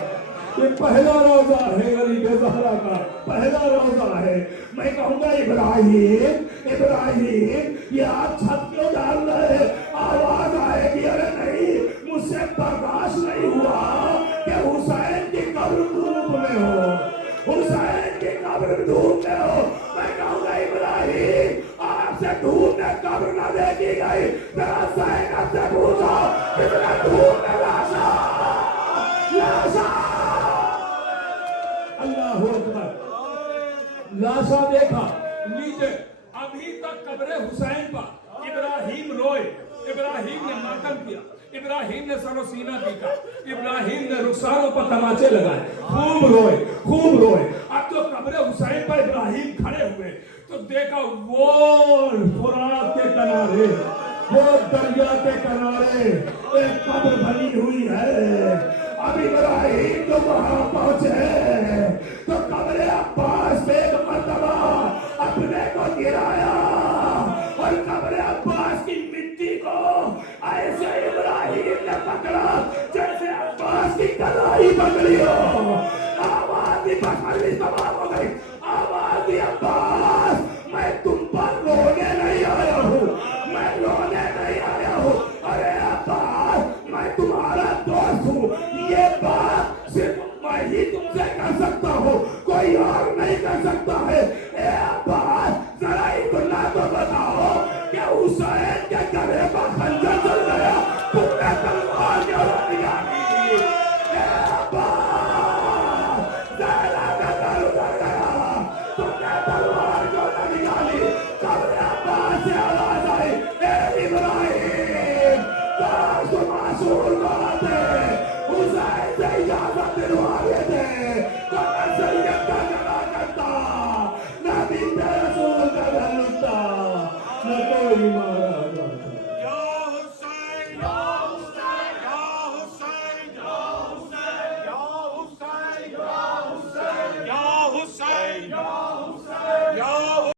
ये पहला रोजा है गरीब ज़हरा का, पहला रोजा है। मैं कहूँगा इब्राहिम ये आप छत क्यों डाल रहे हैं? आवाज आएगी, अरे नहीं, मुझसे बर्दाश्त नहीं हुआ कि हुसैन की कब्र धूप में हो, हुसैन की कब्र धूप में हो। मैं कहूँगा इब्राहिम आपसे धूप में कब्र न देखी गई, जरा ज़ैनब से पूछो कितना धूप में लाशा। अल्लाहु अकबर, लाशा देखा नीचे। अभी तक कब्र हुसैन पर इब्राहिम रोए, इब्राहिम ने मातम किया, इब्राहिम ने सरो सीना पीटा, इब्राहिम ने रुखसारों पर तमाचे लगाए, खूब रोए। अब तो कब्र हुसैन पर इब्राहिम खड़े हुए तो देखा वो फुरात के किनारे, वो दरिया के किनारे एक कब्र बनी हुई है। अब इब्राहिम तो वहां पहुंचे तो कब्र अब्बास पे एक मर्तबा अपने को गिराया और कब्र अब्बास की मिट्टी को ऐसे इब्राहिम ने पकड़ा जैसे अब्बास की कलाई पकड़ी हो। आवाज तबाह हो गई, आवाज दी अब्बास, मैं तुम पर रोने नहीं आया हूँ, मैं रोने नहीं आया हूँ। अरे अब्बास, मैं तुम्हारा दोस्त हूँ, ये बात सिर्फ मैं ही तुमसे कर सकता हूँ, कोई और नहीं कर सकता है। ए अब्बास, जरा इतना तो बताओ कि हुसैन के गले पर खंजर चल गया, तुमने तलवार क्यों निकाली? ए अब्बास, जरा कदर उधर गया, तुमने तलवार क्यों निकाली? कब्र अब्बास से आवाज आई, ए इब्राहिम, काश तुम मासूम को आते, हुसैन से इजाजत दिलवा